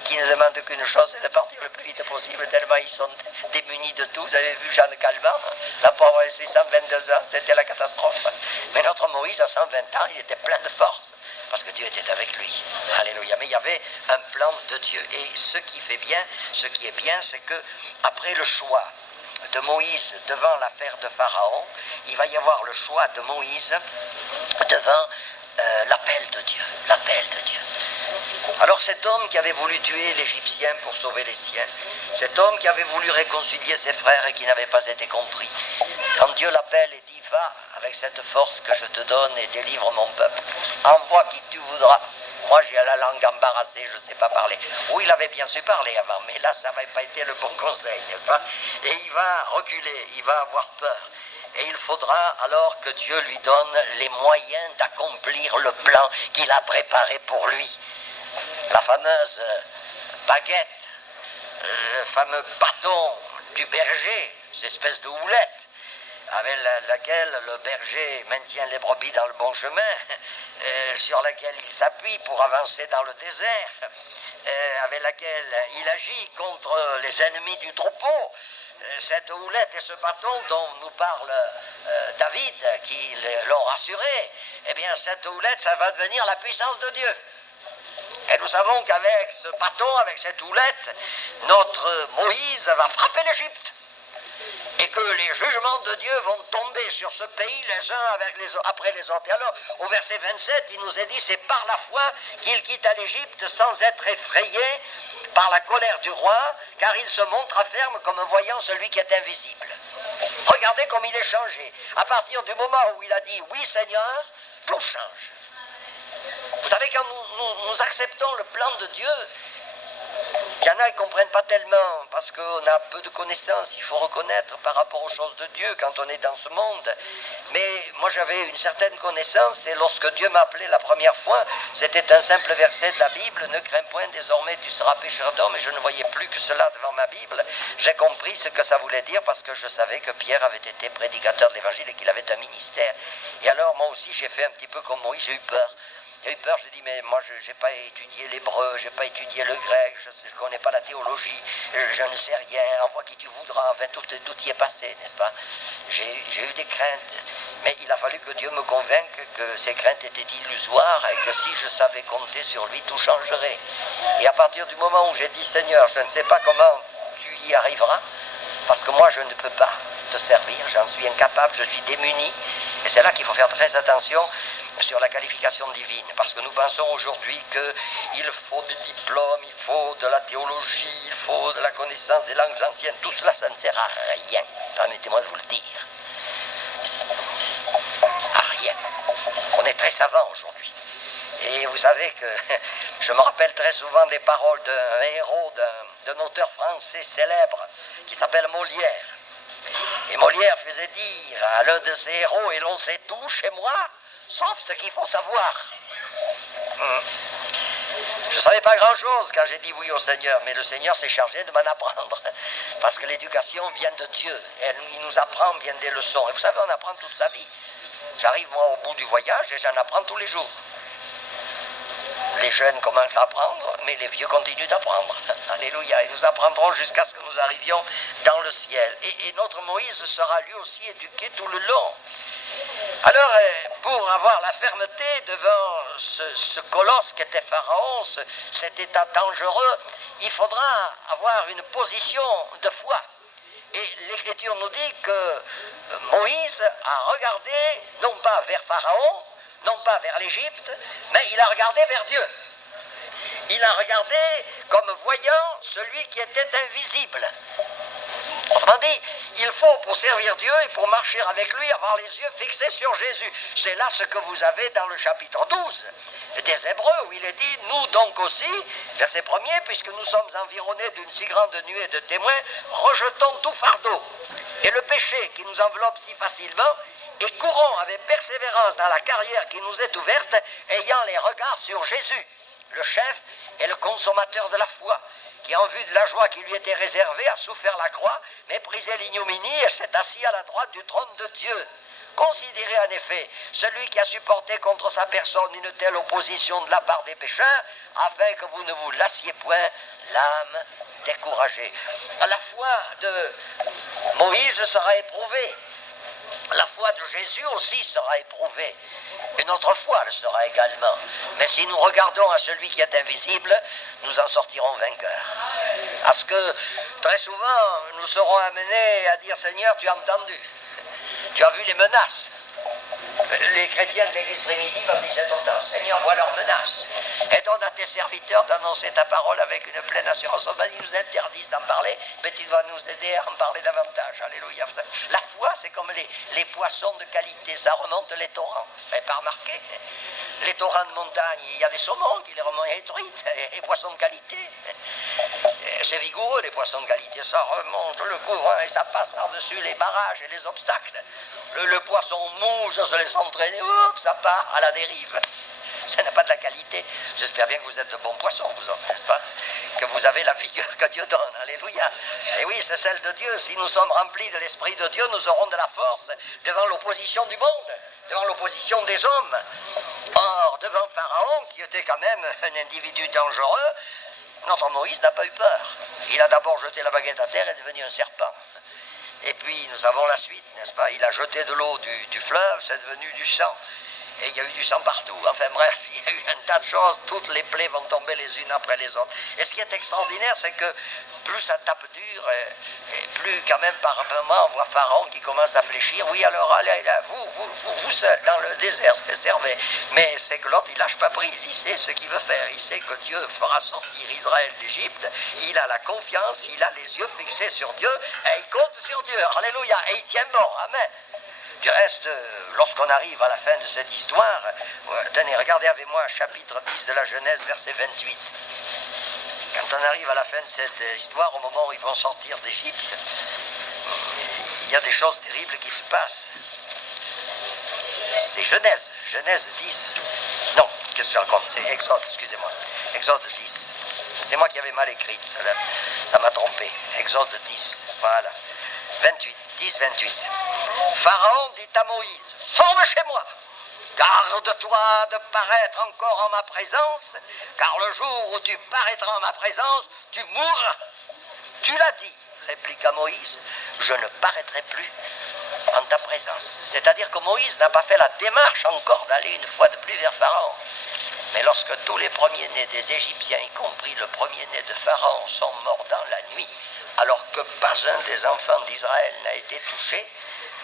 qui ne demandent qu'une chose, c'est de partir le plus vite possible, tellement ils sont démunis de tout. Vous avez vu Jeanne Calment, la pauvre, elle a 122 ans, c'était la catastrophe. Mais notre Moïse, à 120 ans, il était plein de force, parce que Dieu était avec lui. Alléluia. Mais il y avait un plan de Dieu. Et ce qui est bien, c'est que après le choix de Moïse devant l'affaire de Pharaon, il va y avoir le choix de Moïse devant l'appel de Dieu. Alors cet homme qui avait voulu tuer l'Égyptien pour sauver les siens, cet homme qui avait voulu réconcilier ses frères et qui n'avait pas été compris, quand Dieu l'appelle et dit « Va avec cette force que je te donne et délivre mon peuple, envoie qui tu voudras ». Moi j'ai la langue embarrassée, je ne sais pas parler. Oui, il avait bien su parler avant, mais là ça n'avait pas été le bon conseil, n'est-ce pas? Et il va reculer, il va avoir peur. Et il faudra alors que Dieu lui donne les moyens d'accomplir le plan qu'il a préparé pour lui. La fameuse baguette, le fameux bâton du berger, cette espèce de houlette, avec laquelle le berger maintient les brebis dans le bon chemin, sur laquelle il s'appuie pour avancer dans le désert, avec laquelle il agit contre les ennemis du troupeau. Cette houlette et ce bâton dont nous parle David, qui l'ont rassuré, eh bien cette houlette, ça va devenir la puissance de Dieu. Et nous savons qu'avec ce bâton, avec cette houlette, notre Moïse va frapper l'Égypte. Et que les jugements de Dieu vont tomber sur ce pays les uns après les autres. Et alors, au verset 27, il nous est dit, c'est par la foi qu'il quitta l'Égypte sans être effrayé par la colère du roi, car il se montra ferme comme voyant celui qui est invisible. Regardez comme il est changé. À partir du moment où il a dit, oui Seigneur, tout change. Vous savez, quand nous acceptons le plan de Dieu, il y en a qui ne comprennent pas tellement, parce qu'on a peu de connaissances, il faut reconnaître, par rapport aux choses de Dieu, quand on est dans ce monde. Mais moi j'avais une certaine connaissance, et lorsque Dieu m'a appelé la première fois, c'était un simple verset de la Bible, « Ne crains point, désormais tu seras pécheur d'homme », et je ne voyais plus que cela devant ma Bible. J'ai compris ce que ça voulait dire, parce que je savais que Pierre avait été prédicateur de l'Évangile et qu'il avait un ministère. Et alors moi aussi j'ai fait un petit peu comme Moïse, j'ai eu peur. J'ai eu peur, j'ai dit, mais moi je n'ai pas étudié l'hébreu, je n'ai pas étudié le grec, je ne connais pas la théologie, je ne sais rien, envoie qui tu voudras, enfin tout y est passé, n'est-ce pas? J'ai eu des craintes, mais il a fallu que Dieu me convainque que ces craintes étaient illusoires et que si je savais compter sur lui, tout changerait. Et à partir du moment où j'ai dit, Seigneur, je ne sais pas comment tu y arriveras, parce que moi je ne peux pas te servir, j'en suis incapable, je suis démuni, et c'est là qu'il faut faire très attention sur la qualification divine, parce que nous pensons aujourd'hui qu'il faut des diplômes, il faut de la théologie, il faut de la connaissance des langues anciennes, tout cela, ça ne sert à rien, permettez-moi de vous le dire. À rien. On est très savants aujourd'hui. Et vous savez que je me rappelle très souvent des paroles d'un héros, d'un auteur français célèbre, qui s'appelle Molière. Et Molière faisait dire à l'un de ses héros, et l'on sait tout chez moi, sauf ce qu'il faut savoir. Je ne savais pas grand-chose quand j'ai dit oui au Seigneur, mais le Seigneur s'est chargé de m'en apprendre. Parce que l'éducation vient de Dieu. Il nous apprend bien des leçons. Et vous savez, on apprend toute sa vie. J'arrive moi au bout du voyage et j'en apprends tous les jours. Les jeunes commencent à apprendre, mais les vieux continuent d'apprendre. Alléluia. Et nous apprendrons jusqu'à ce que nous arrivions dans le ciel. Et notre Moïse sera lui aussi éduqué tout le long. Alors, pour avoir la fermeté devant ce colosse qu'était Pharaon, cet état dangereux, il faudra avoir une position de foi. Et l'Écriture nous dit que Moïse a regardé, non pas vers Pharaon, non pas vers l'Égypte, mais il a regardé vers Dieu. Il a regardé comme voyant celui qui était invisible. Autrement dit, il faut, pour servir Dieu et pour marcher avec lui, avoir les yeux fixés sur Jésus. C'est là ce que vous avez dans le chapitre 12 des Hébreux, où il est dit, nous donc aussi, verset 1er, puisque nous sommes environnés d'une si grande nuée de témoins, rejetons tout fardeau et le péché qui nous enveloppe si facilement, et courons avec persévérance dans la carrière qui nous est ouverte, ayant les regards sur Jésus, le chef et le consommateur de la foi, qui en vue de la joie qui lui était réservée a souffert la croix, méprisé l'ignominie et s'est assis à la droite du trône de Dieu. Considérez en effet celui qui a supporté contre sa personne une telle opposition de la part des pécheurs, afin que vous ne vous lassiez point l'âme découragée. La foi de Moïse sera éprouvée. La foi de Jésus aussi sera éprouvée. Et notre foi le sera également. Mais si nous regardons à celui qui est invisible, nous en sortirons vainqueurs. Parce que très souvent, nous serons amenés à dire, Seigneur, tu as entendu. Tu as vu les menaces. Les chrétiens de l'église primitive disaient autant, Seigneur, vois leurs menaces. Et donne à tes serviteurs d'annoncer ta parole avec une pleine assurance. On ils nous interdisent d'en parler, mais tu dois nous aider à en parler davantage. Alléluia. La foi, c'est comme les poissons de qualité, ça remonte les torrents. Vous n'avez pas remarqué? Les torrents de montagne, il y a des saumons qui les remontent, et truites, et poissons de qualité. C'est vigoureux, les poissons de qualité, ça remonte le courant et ça passe par-dessus les barrages et les obstacles. Le poisson mou, ça se laisse entraîner, hop, ça part à la dérive. Ça n'a pas de la qualité. J'espère bien que vous êtes de bons poissons, vous autres, n'est-ce pas? Que vous avez la vigueur que Dieu donne. Alléluia. Et oui, c'est celle de Dieu. Si nous sommes remplis de l'Esprit de Dieu, nous aurons de la force devant l'opposition du monde, devant l'opposition des hommes. Or, devant Pharaon, qui était quand même un individu dangereux, notre Moïse n'a pas eu peur. Il a d'abord jeté la baguette à terre et est devenu un serpent. Et puis, nous avons la suite, n'est-ce pas? Il a jeté de l'eau du fleuve, c'est devenu du sang. Et il y a eu du sang partout. Enfin bref, il y a eu un tas de choses. Toutes les plaies vont tomber les unes après les autres. Et ce qui est extraordinaire, c'est que plus ça tape dur, et plus quand même par moment, on voit Pharaon qui commence à fléchir. Oui, alors allez, là, vous seul, dans le désert, servez. Mais c'est que l'autre, il lâche pas prise. Il sait ce qu'il veut faire. Il sait que Dieu fera sortir Israël d'Égypte. Il a la confiance, il a les yeux fixés sur Dieu, et il compte sur Dieu. Alléluia. Et il tient bon. Amen. Du reste, lorsqu'on arrive à la fin de cette histoire, tenez, regardez avec moi chapitre 10 de la Genèse, verset 28. Quand on arrive à la fin de cette histoire, au moment où ils vont sortir d'Égypte, il y a des choses terribles qui se passent. C'est Genèse 10. Non, qu'est-ce que je raconte? C'est Exode, excusez-moi. Exode 10. C'est moi qui avais mal écrit, ça m'a trompé. Exode 10, voilà. 28, 10, 28. Pharaon dit à Moïse, sors de chez moi. Garde-toi de paraître encore en ma présence, car le jour où tu paraîtras en ma présence, tu mourras. Tu l'as dit, répliqua Moïse, je ne paraîtrai plus en ta présence. C'est-à-dire que Moïse n'a pas fait la démarche encore d'aller une fois de plus vers Pharaon. Mais lorsque tous les premiers-nés des Égyptiens, y compris le premier-né de Pharaon, sont morts dans la nuit, alors que pas un des enfants d'Israël n'a été touché,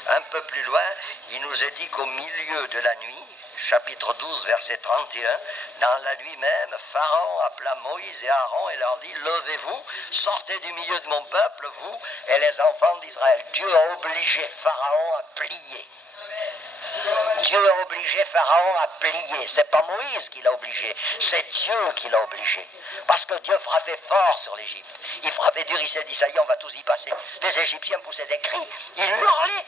un peu plus loin, il nous est dit qu'au milieu de la nuit, chapitre 12, verset 31, dans la nuit même, Pharaon appela Moïse et Aaron et leur dit, levez-vous, sortez du milieu de mon peuple, vous et les enfants d'Israël. Dieu a obligé Pharaon à plier. Dieu a obligé Pharaon à plier. C'est pas Moïse qui l'a obligé, c'est Dieu qui l'a obligé. Parce que Dieu frappait fort sur l'Égypte. Il frappait dur, il s'est dit, ça y est, on va tous y passer. Les Égyptiens poussaient des cris, ils hurlaient.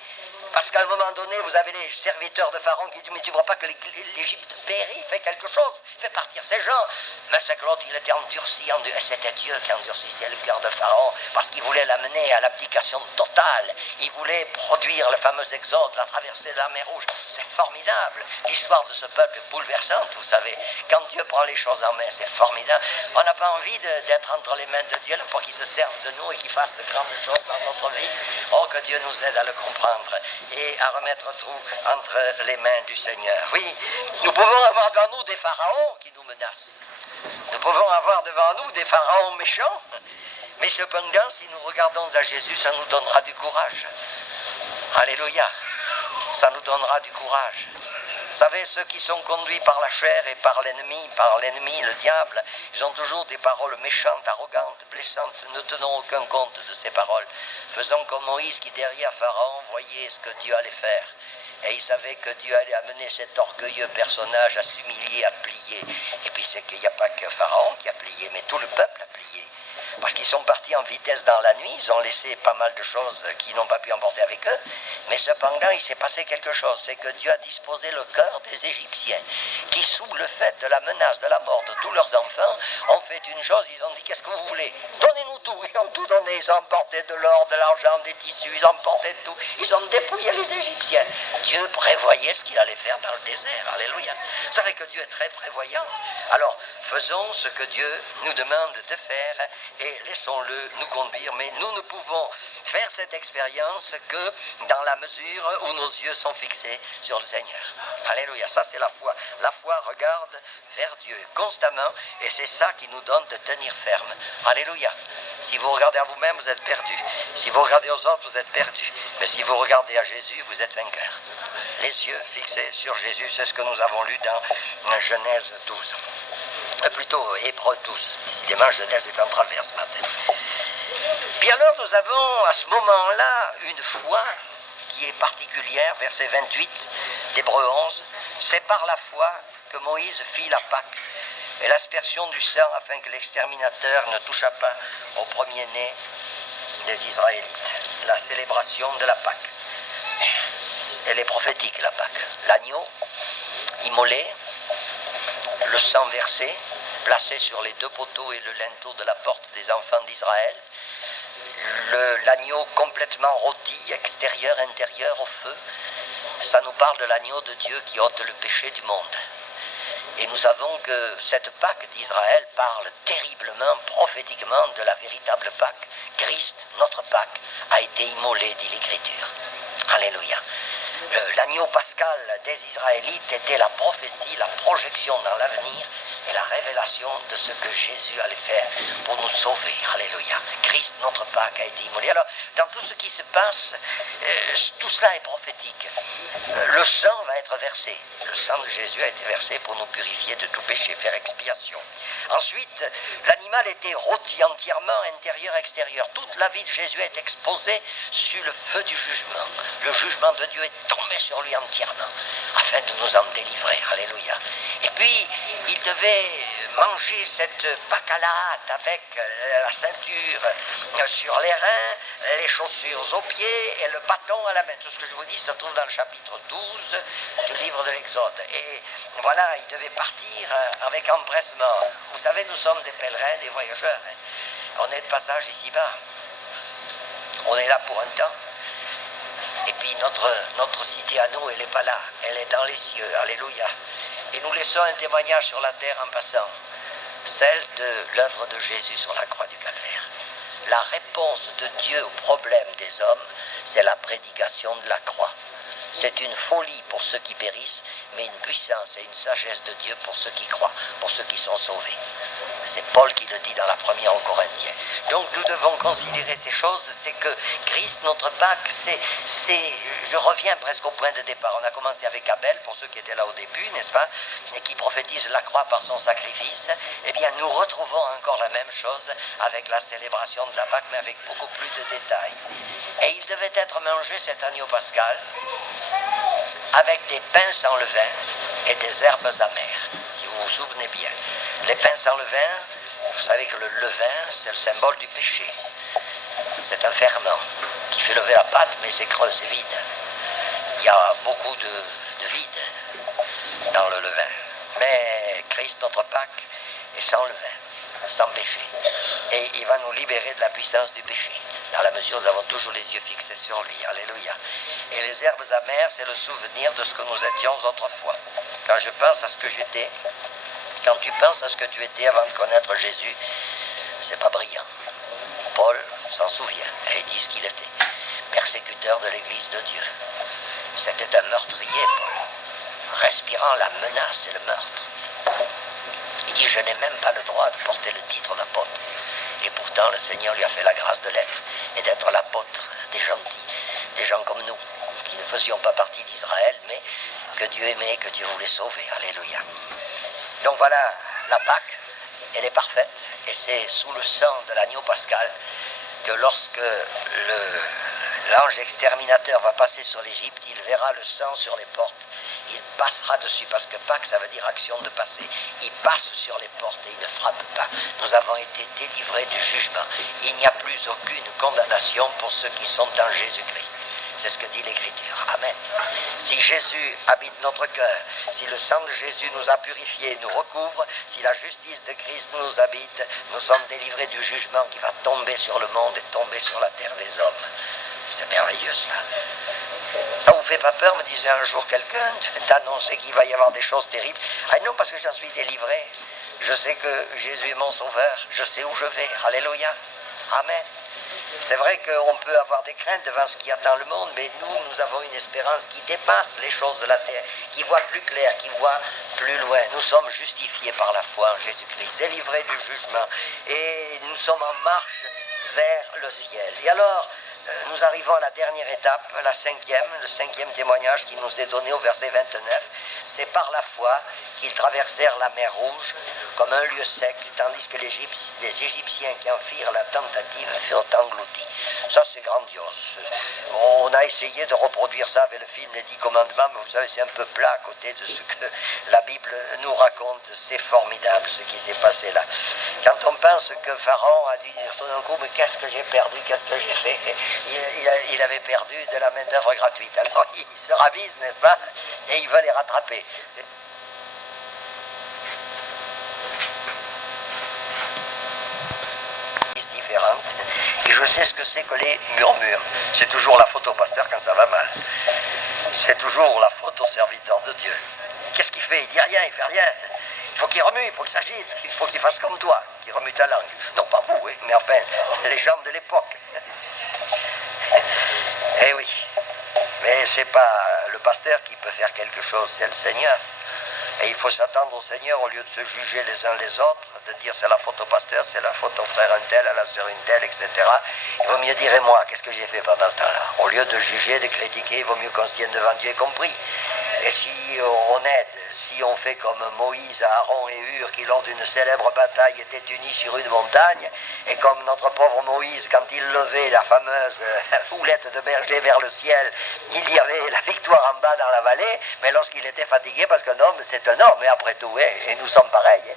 Parce qu'à un moment donné, vous avez les serviteurs de Pharaon qui disent, mais tu vois pas que l'Égypte périt, fait quelque chose, fait partir ces gens. Mais c'est que l'autre, il était endurci, c'était Dieu qui endurcissait le cœur de Pharaon, parce qu'il voulait l'amener à l'abdication totale. Il voulait produire le fameux exode, la traversée de la mer Rouge. C'est formidable. L'histoire de ce peuple est bouleversante, vous savez. Quand Dieu prend les choses en main, c'est formidable. On n'a pas envie d'être entre les mains de Dieu pour qu'il se serve de nous et qu'il fasse de grandes choses dans notre vie. Oh, que Dieu nous aide à le comprendre et à remettre tout entre les mains du Seigneur. Oui, nous pouvons avoir devant nous des pharaons qui nous menacent. Nous pouvons avoir devant nous des pharaons méchants. Mais cependant, si nous regardons à Jésus, ça nous donnera du courage. Alléluia. Ça nous donnera du courage. Vous savez, ceux qui sont conduits par la chair et par l'ennemi, le diable, ils ont toujours des paroles méchantes, arrogantes, blessantes. Ne tenons aucun compte de ces paroles. Faisons comme Moïse qui, derrière Pharaon, voyait ce que Dieu allait faire. Et il savait que Dieu allait amener cet orgueilleux personnage à s'humilier, à plier. Et puis c'est qu'il n'y a pas que Pharaon qui a plié, mais tout le peuple a plié. Parce qu'ils sont partis en vitesse dans la nuit, ils ont laissé pas mal de choses qu'ils n'ont pas pu emporter avec eux, mais cependant il s'est passé quelque chose, c'est que Dieu a disposé le cœur des Égyptiens, qui sous le fait de la menace de la mort de tous leurs enfants, ont fait une chose, ils ont dit, qu'est-ce que vous voulez? Donnez-nous tout, ils ont tout donné, ils ont emporté de l'or, de l'argent, des tissus, ils ont emporté tout, ils ont dépouillé les Égyptiens. Dieu prévoyait ce qu'il allait faire dans le désert, alléluia. Vous savez que Dieu est très prévoyant. Alors, faisons ce que Dieu nous demande de faire et laissons-le nous conduire. Mais nous ne pouvons faire cette expérience que dans la mesure où nos yeux sont fixés sur le Seigneur. Alléluia, ça c'est la foi. La foi regarde vers Dieu constamment et c'est ça qui nous donne de tenir ferme. Alléluia. Si vous regardez à vous-même, vous êtes perdu. Si vous regardez aux autres, vous êtes perdu. Mais si vous regardez à Jésus, vous êtes vainqueur. Les yeux fixés sur Jésus, c'est ce que nous avons lu dans Genèse 12. Plutôt Hébreux 12. Décidément, Genèse est en travers ce matin. Puis alors, nous avons à ce moment-là une foi qui est particulière, verset 28 d'Hébreux 11. C'est par la foi que Moïse fit la Pâque et l'aspersion du sang afin que l'exterminateur ne touchât pas au premier-né des Israélites. La célébration de la Pâque. Elle est prophétique, la Pâque. L'agneau immolé, le sang versé, placé sur les deux poteaux et le linteau de la porte des enfants d'Israël, l'agneau complètement rôti, extérieur, intérieur, au feu, ça nous parle de l'agneau de Dieu qui ôte le péché du monde. Et nous savons que cette Pâque d'Israël parle terriblement, prophétiquement de la véritable Pâque. Christ, notre Pâque, a été immolé, dit l'Écriture. Alléluia. L'agneau pascal des Israélites était la prophétie, la projection dans l'avenir et la révélation de ce que Jésus allait faire pour nous sauver. Alléluia. Christ, notre Pâque, a été immolé. Alors, dans tout ce qui se passe, tout cela est prophétique. Le sang va être versé. Le sang de Jésus a été versé pour nous purifier de tout péché, faire expiation. Ensuite, l'animal était rôti entièrement, intérieur, extérieur. Toute la vie de Jésus est exposée sur le feu du jugement. Le jugement de Dieu est tombé sur lui entièrement, afin de nous en délivrer. Alléluia. Et puis, il devait manger cette pacalate avec la ceinture sur les reins, les chaussures aux pieds et le bâton à la main. Tout ce que je vous dis se trouve dans le chapitre 12 du livre de l'Exode. Et voilà, il devait partir avec empressement. Vous savez, nous sommes des pèlerins, des voyageurs. On est de passage ici-bas. On est là pour un temps. Et puis notre cité à nous, elle n'est pas là, elle est dans les cieux, alléluia. Et nous laissons un témoignage sur la terre en passant, celle de l'œuvre de Jésus sur la croix du Calvaire. La réponse de Dieu au problème des hommes, c'est la prédication de la croix. C'est une folie pour ceux qui périssent, mais une puissance et une sagesse de Dieu pour ceux qui croient, pour ceux qui sont sauvés. C'est Paul qui le dit dans la première aux Corinthiens. Donc nous devons considérer ces choses, c'est que Christ, notre Pâques, je reviens presque au point de départ. On a commencé avec Abel, pour ceux qui étaient là au début, n'est-ce pas, et qui prophétise la croix par son sacrifice. Eh bien, nous retrouvons encore la même chose avec la célébration de la Pâque, mais avec beaucoup plus de détails. Et il devait être mangé, cet agneau pascal, avec des pains sans levain et des herbes amères, si vous vous souvenez bien. Les pains sans levain, vous savez que le levain, c'est le symbole du péché. C'est un ferment qui fait lever la pâte, mais c'est creux, c'est vide. Il y a beaucoup de vide dans le levain. Mais Christ, notre Pâque, est sans levain, sans péché. Et il va nous libérer de la puissance du péché, dans la mesure où nous avons toujours les yeux fixés sur lui. Alléluia. Et les herbes amères, c'est le souvenir de ce que nous étions autrefois. Quand je pense à ce que j'étais, quand tu penses à ce que tu étais avant de connaître Jésus, c'est pas brillant. Paul s'en souvient et il dit ce qu'il était. Persécuteur de l'Église de Dieu. C'était un meurtrier, Paul, respirant la menace et le meurtre. Il dit, je n'ai même pas le droit de porter le titre d'apôtre. Et pourtant, le Seigneur lui a fait la grâce de l'être et d'être l'apôtre des gentils, des gens comme nous, qui ne faisions pas partie d'Israël, mais que Dieu aimait, que Dieu voulait sauver. Alléluia. Donc voilà, la Pâque, elle est parfaite, et c'est sous le sang de l'agneau pascal que lorsque l'ange exterminateur va passer sur l'Égypte, il verra le sang sur les portes, il passera dessus, parce que Pâques, ça veut dire action de passer. Il passe sur les portes et il ne frappe pas. Nous avons été délivrés du jugement. Il n'y a plus aucune condamnation pour ceux qui sont en Jésus-Christ. C'est ce que dit l'Écriture. Amen. Si Jésus habite notre cœur, si le sang de Jésus nous a purifiés, nous recouvre, si la justice de Christ nous habite, nous sommes délivrés du jugement qui va tomber sur le monde et tomber sur la terre des hommes. C'est merveilleux cela. Ça vous fait pas peur, me disait un jour quelqu'un, d'annoncer qu'il va y avoir des choses terribles? Ah non, parce que j'en suis délivré. Je sais que Jésus est mon sauveur, je sais où je vais. Alléluia. Amen. C'est vrai qu'on peut avoir des craintes devant ce qui attend le monde, mais nous avons une espérance qui dépasse les choses de la terre, qui voit plus clair, qui voit plus loin. Nous sommes justifiés par la foi en Jésus-Christ, délivrés du jugement, et nous sommes en marche vers le ciel. Et alors, nous arrivons à la dernière étape, le cinquième témoignage qui nous est donné au verset 29. C'est par la foi qu'ils traversèrent la mer Rouge comme un lieu sec, tandis que les Égyptiens qui en firent la tentative furent engloutis. Ça, c'est grandiose. On a essayé de reproduire ça avec le film Les 10 Commandements, mais vous savez, c'est un peu plat à côté de ce que la Bible nous raconte. C'est formidable ce qui s'est passé là. Quand on pense que Pharaon a dit tout d'un coup, mais qu'est-ce que j'ai perdu, qu'est-ce que j'ai fait, il avait perdu de la main-d'œuvre gratuite. Alors il se ravise, n'est-ce pas, et il veut les rattraper. Différentes. Et je sais ce que c'est que les murmures. C'est toujours la faute au pasteur quand ça va mal. C'est toujours la faute au serviteur de Dieu. Qu'est-ce qu'il fait? Il dit rien, il fait rien. Il faut qu'il remue, il faut qu'il s'agite, il faut qu'il fasse comme toi, qu'il remue ta langue. Non, pas vous, oui, mais enfin, les gens de l'époque. Eh oui, mais c'est pas le pasteur qui peut faire quelque chose, c'est le Seigneur. Et il faut s'attendre au Seigneur au lieu de se juger les uns les autres, de dire c'est la faute au pasteur, c'est la faute au frère un tel, à la sœur une telle, etc. Il vaut mieux dire et moi, qu'est-ce que j'ai fait pendant ce temps-là? Au lieu de juger, de critiquer, il vaut mieux qu'on se tienne devant Dieu compris. Et si on aide, si on fait comme Moïse, Aaron et Hur, qui lors d'une célèbre bataille étaient unis sur une montagne, et comme notre pauvre Moïse, quand il levait la fameuse houlette de berger vers le ciel, il y avait la victoire en bas dans la vallée, mais lorsqu'il était fatigué, parce qu'un homme c'est un homme, et après tout, et nous sommes pareils,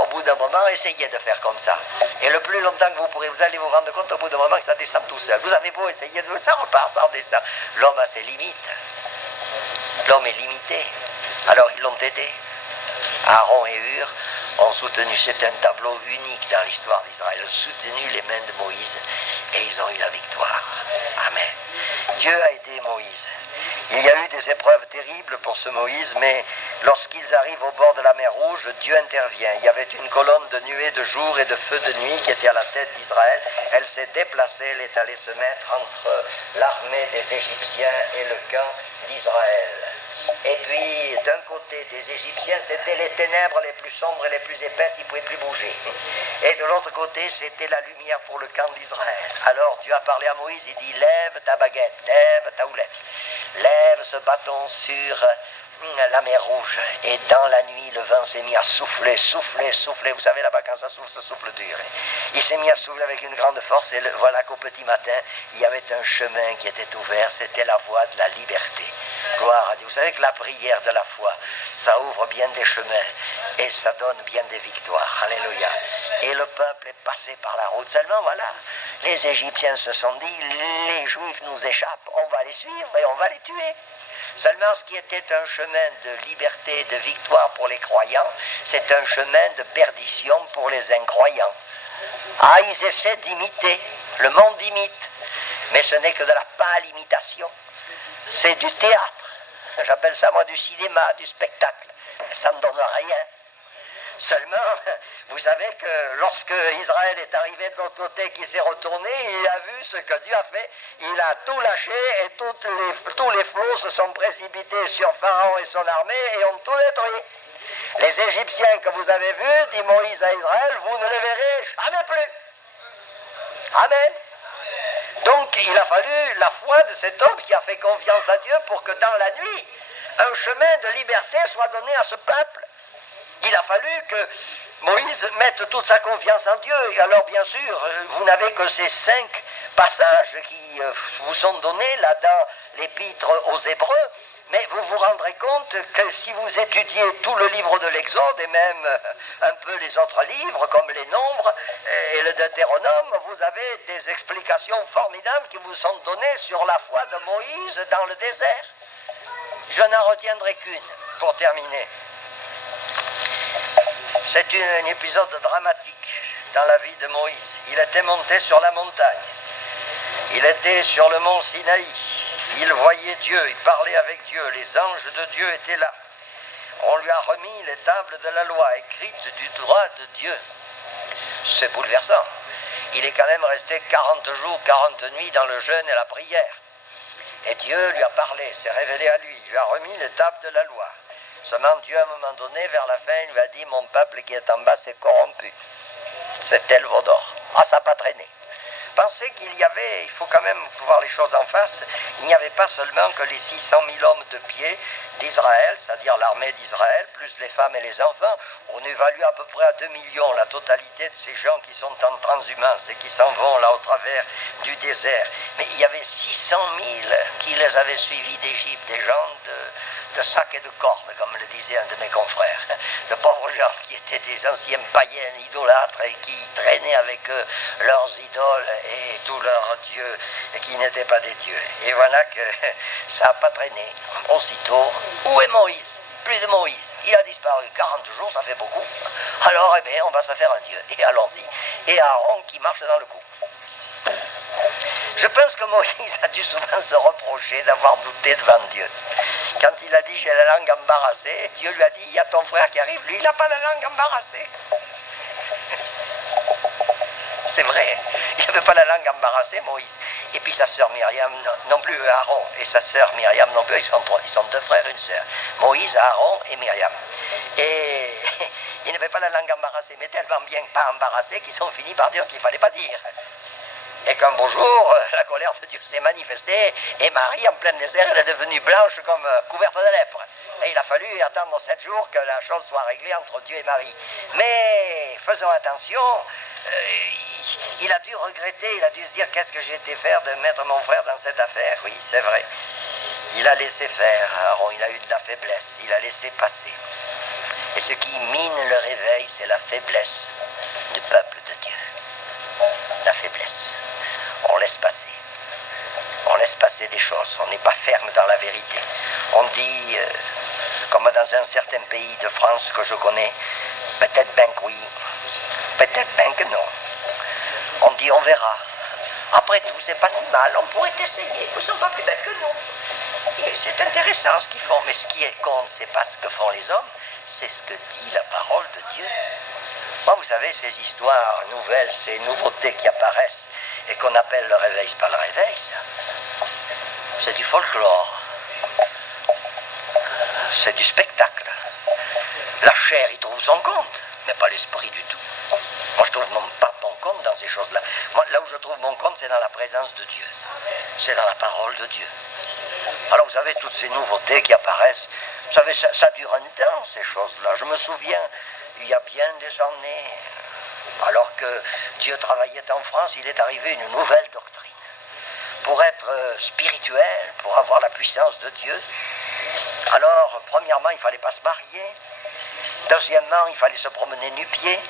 au bout d'un moment, essayez de faire comme ça. Et le plus longtemps que vous pourrez, vous allez vous rendre compte au bout d'un moment que ça descend tout seul. Vous avez beau essayer de ça repart, ça redescend. L'homme a ses limites. L'homme est limité. Alors ils l'ont aidé. Aaron et Hur ont soutenu, c'est un tableau unique dans l'histoire d'Israël, ont soutenu les mains de Moïse et ils ont eu la victoire. Amen. Dieu a aidé Moïse. Il y a eu des épreuves terribles pour ce Moïse, mais lorsqu'ils arrivent au bord de la mer Rouge, Dieu intervient. Il y avait une colonne de nuée de jour et de feu de nuit qui était à la tête d'Israël. Elle s'est déplacée, elle est allée se mettre entre l'armée des Égyptiens et le camp d'Israël. Et puis, d'un côté des Égyptiens, c'était les ténèbres les plus sombres et les plus épaisses, ils ne pouvaient plus bouger. Et de l'autre côté, c'était la lumière pour le camp d'Israël. Alors Dieu a parlé à Moïse, il dit, lève ta baguette, lève ta houlette, lève ce bâton sur la mer Rouge. Et dans la nuit, le vent s'est mis à souffler, souffler, souffler. Vous savez, là-bas, quand ça souffle dur. Il s'est mis à souffler avec une grande force, et voilà qu'au petit matin, il y avait un chemin qui était ouvert, c'était la voie de la liberté. Gloire à Dieu. Vous savez que la prière de la foi, ça ouvre bien des chemins et ça donne bien des victoires. Alléluia. Et le peuple est passé par la route. Seulement, voilà, les Égyptiens se sont dit, les Juifs nous échappent, on va les suivre et on va les tuer. Seulement, ce qui était un chemin de liberté, de victoire pour les croyants, c'est un chemin de perdition pour les incroyants. Ah, ils essaient d'imiter, le monde imite, mais ce n'est que de la pâle imitation. C'est du théâtre. J'appelle ça, moi, du cinéma, du spectacle. Ça ne donne rien. Seulement, vous savez que lorsque Israël est arrivé de l'autre côté, qu'il s'est retourné, il a vu ce que Dieu a fait. Il a tout lâché et tous les flots se sont précipités sur Pharaon et son armée et ont tout détruit. Les Égyptiens que vous avez vus, dit Moïse à Israël, vous ne les verrez jamais plus. Amen. Donc, il a fallu la foi de cet homme qui a fait confiance à Dieu pour que dans la nuit, un chemin de liberté soit donné à ce peuple. Il a fallu que Moïse mette toute sa confiance en Dieu. Et alors, bien sûr, vous n'avez que ces 5 passages qui vous sont donnés là dans l'épître aux Hébreux, mais vous vous rendrez compte que si vous étudiez tout le livre de l'Exode et même un peu les autres livres comme les Nombres et le Deutéronome, vous avez des explications formidables qui vous sont données sur la foi de Moïse dans le désert. Je n'en retiendrai qu'une pour terminer. C'est un épisode dramatique dans la vie de Moïse. Il était monté sur la montagne. Il était sur le mont Sinaï. Il voyait Dieu, il parlait avec Dieu. Les anges de Dieu étaient là. On lui a remis les tables de la loi écrites du droit de Dieu. C'est bouleversant. Il est quand même resté 40 jours, 40 nuits dans le jeûne et la prière. Et Dieu lui a parlé, s'est révélé à lui. Il lui a remis les tables de la loi. Seulement Dieu, à un moment donné, vers la fin, lui a dit, mon peuple qui est en bas s'est corrompu. C'était le veau d'or. Ah, ça n'a pas traîné. Pensez qu'il y avait, il faut quand même voir les choses en face, il n'y avait pas seulement que les 600 000 hommes de pied d'Israël, c'est-à-dire l'armée d'Israël, plus les femmes et les enfants. On évalue à peu près à 2 millions la totalité de ces gens qui sont en transhumance et qui s'en vont là au travers du désert. Mais il y avait 600 000 qui les avaient suivis d'Égypte, des gens de sac et de cordes, comme le disait un de mes confrères. De pauvres gens qui étaient des anciens païens idolâtres et qui traînaient avec eux leurs idoles et tous leurs dieux et qui n'étaient pas des dieux. Et voilà que ça n'a pas traîné. Aussitôt, où est Moïse? Plus de Moïse. Il a disparu. 40 jours, ça fait beaucoup. Alors, eh bien, on va se faire un dieu. Et allons-y. Et Aaron qui marche dans le coup. Je pense que Moïse a dû souvent se reprocher d'avoir douté devant Dieu. Quand il a dit j'ai la langue embarrassée, Dieu lui a dit il y a ton frère qui arrive, lui il n'a pas la langue embarrassée. C'est vrai, il n'avait pas la langue embarrassée, Moïse. Et puis sa sœur Myriam, non plus Aaron, et sa sœur Myriam non plus, ils sont 2 frères et une sœur. Moïse, Aaron et Myriam. Et ils n'avaient pas la langue embarrassée, mais tellement bien pas embarrassés qu'ils sont finis par dire ce qu'il ne fallait pas dire. Et qu'un beau jour, la colère de Dieu s'est manifestée, et Marie, en plein désert, elle est devenue blanche comme couverte de lèpre. Et il a fallu attendre 7 jours que la chose soit réglée entre Dieu et Marie. Mais faisons attention, il a dû regretter, il a dû se dire qu'est-ce que j'ai été faire de mettre mon frère dans cette affaire. Oui, c'est vrai. Il a laissé faire, Aaron, il a eu de la faiblesse, il a laissé passer. Et ce qui mine le réveil, c'est la faiblesse du peuple de Dieu. La faiblesse. On laisse passer. On laisse passer des choses. On n'est pas ferme dans la vérité. On dit, comme dans un certain pays de France que je connais, Peut-être bien que oui, peut-être bien que non. On dit on verra. Après tout, c'est pas si mal, on pourrait essayer, ils ne sont pas plus bêtes que nous. Et c'est intéressant ce qu'ils font, mais ce qui est compte, c'est pas ce que font les hommes, c'est ce que dit la parole de Dieu. Moi, vous savez, ces histoires nouvelles, ces nouveautés qui apparaissent et qu'on appelle le réveil, c'est pas le réveil, ça. C'est du folklore. C'est du spectacle. La chair y trouve son compte, mais pas l'esprit du tout. Moi, je trouve pas mon compte dans ces choses-là. Moi, là où je trouve mon compte, c'est dans la présence de Dieu. C'est dans la parole de Dieu. Alors, vous savez, toutes ces nouveautés qui apparaissent, vous savez, ça dure un temps, ces choses-là. Je me souviens, il y a bien des années, alors que Dieu travaillait en France, il est arrivé une nouvelle doctrine. Pour être spirituel, pour avoir la puissance de Dieu, alors, premièrement, il ne fallait pas se marier. Deuxièmement, il fallait se promener nu-pieds.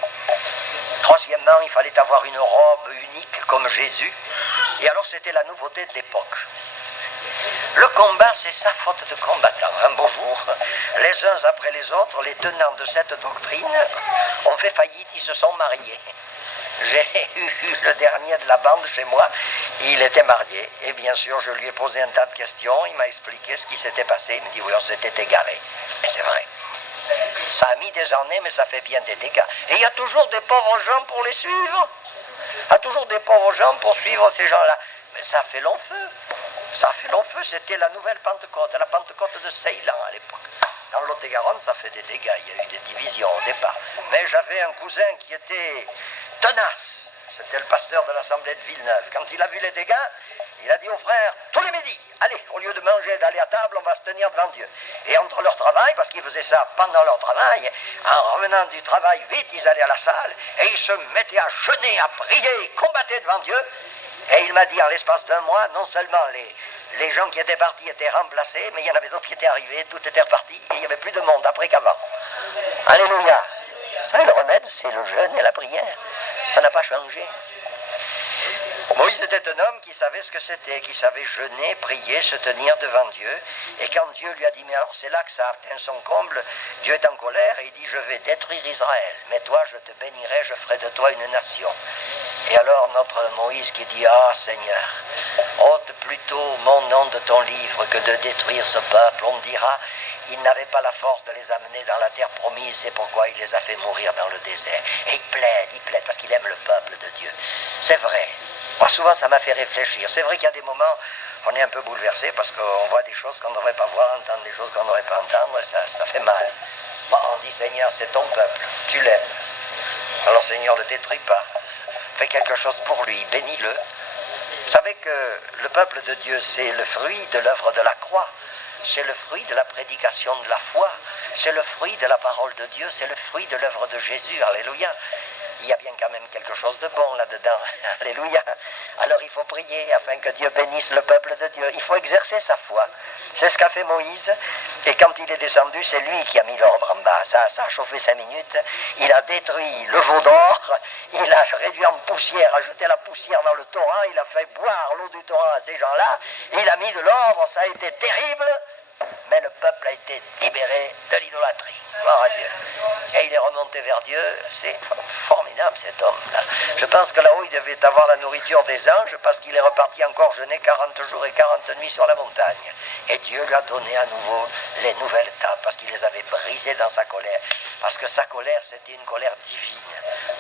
Troisièmement, il fallait avoir une robe unique comme Jésus. Et alors, c'était la nouveauté de l'époque. Le combat, c'est sa faute de combattant. Un beau jour, les uns après les autres, les tenants de cette doctrine ont fait faillite, ils se sont mariés. J'ai eu le dernier de la bande chez moi, il était marié, et bien sûr, je lui ai posé un tas de questions, il m'a expliqué ce qui s'était passé, il me dit, oui, on s'était égaré. Et c'est vrai. Ça a mis des années, mais ça fait bien des dégâts. Et il y a toujours des pauvres gens pour les suivre. Il y a toujours des pauvres gens pour suivre ces gens-là. Mais ça fait long feu. Ça fait long feu, c'était la nouvelle Pentecôte, la Pentecôte de Ceylan à l'époque. Dans le Lot-et-Garonne, ça fait des dégâts, il y a eu des divisions au départ. Mais j'avais un cousin qui était tenace, c'était le pasteur de l'Assemblée de Villeneuve. Quand il a vu les dégâts, il a dit aux frères, tous les midis, allez, au lieu de manger et d'aller à table, on va se tenir devant Dieu. Et entre leur travail, parce qu'ils faisaient ça pendant leur travail, en revenant du travail vite, ils allaient à la salle, et ils se mettaient à jeûner, à prier, ils combattaient devant Dieu. Et il m'a dit, en l'espace d'un mois, non seulement les gens qui étaient partis étaient remplacés, mais il y en avait d'autres qui étaient arrivés, tout était reparti, et il n'y avait plus de monde après qu'avant. Alléluia. Ça, le remède, c'est le jeûne et la prière. Ça n'a pas changé. Moïse était un homme qui savait ce que c'était, qui savait jeûner, prier, se tenir devant Dieu. Et quand Dieu lui a dit, mais alors c'est là que ça atteint son comble, Dieu est en colère et il dit, je vais détruire Israël, mais toi je te bénirai, je ferai de toi une nation. Et alors notre Moïse qui dit, ah Seigneur, ôte plutôt mon nom de ton livre que de détruire ce peuple. On dira, il n'avait pas la force de les amener dans la terre promise, c'est pourquoi il les a fait mourir dans le désert. Et il plaide parce qu'il aime le peuple de Dieu. C'est vrai. Moi, souvent, ça m'a fait réfléchir. C'est vrai qu'il y a des moments, on est un peu bouleversé parce qu'on voit des choses qu'on ne devrait pas voir, entendre des choses qu'on n'aurait pas entendre, et ça fait mal. Bon, on dit, Seigneur, c'est ton peuple, tu l'aimes. Alors, Seigneur, ne le détruis pas. Fais quelque chose pour lui, bénis-le. Vous savez que le peuple de Dieu, c'est le fruit de l'œuvre de la croix. C'est le fruit de la prédication de la foi. C'est le fruit de la parole de Dieu. C'est le fruit de l'œuvre de Jésus. Alléluia. Il y a bien quand même quelque chose de bon là-dedans. Alléluia. Alors il faut prier afin que Dieu bénisse le peuple de Dieu. Il faut exercer sa foi. C'est ce qu'a fait Moïse. Et quand il est descendu, c'est lui qui a mis l'ordre en bas. Ça a chauffé 5 minutes. Il a détruit le veau d'or. Il a réduit en poussière, a jeté la poussière dans le torrent. Il a fait boire l'eau du torrent à ces gens-là. Il a mis de l'ordre. Ça a été terrible. Mais le peuple a été libéré de l'idolâtrie. Gloire à Dieu. Et il est remonté vers Dieu. C'est formidable cet homme-là. Je pense que là-haut, il devait avoir la nourriture des anges parce qu'il est reparti encore jeûner 40 jours et 40 nuits sur la montagne. Et Dieu lui a donné à nouveau les nouvelles tables parce qu'il les avait brisées dans sa colère. Parce que sa colère, c'était une colère divine.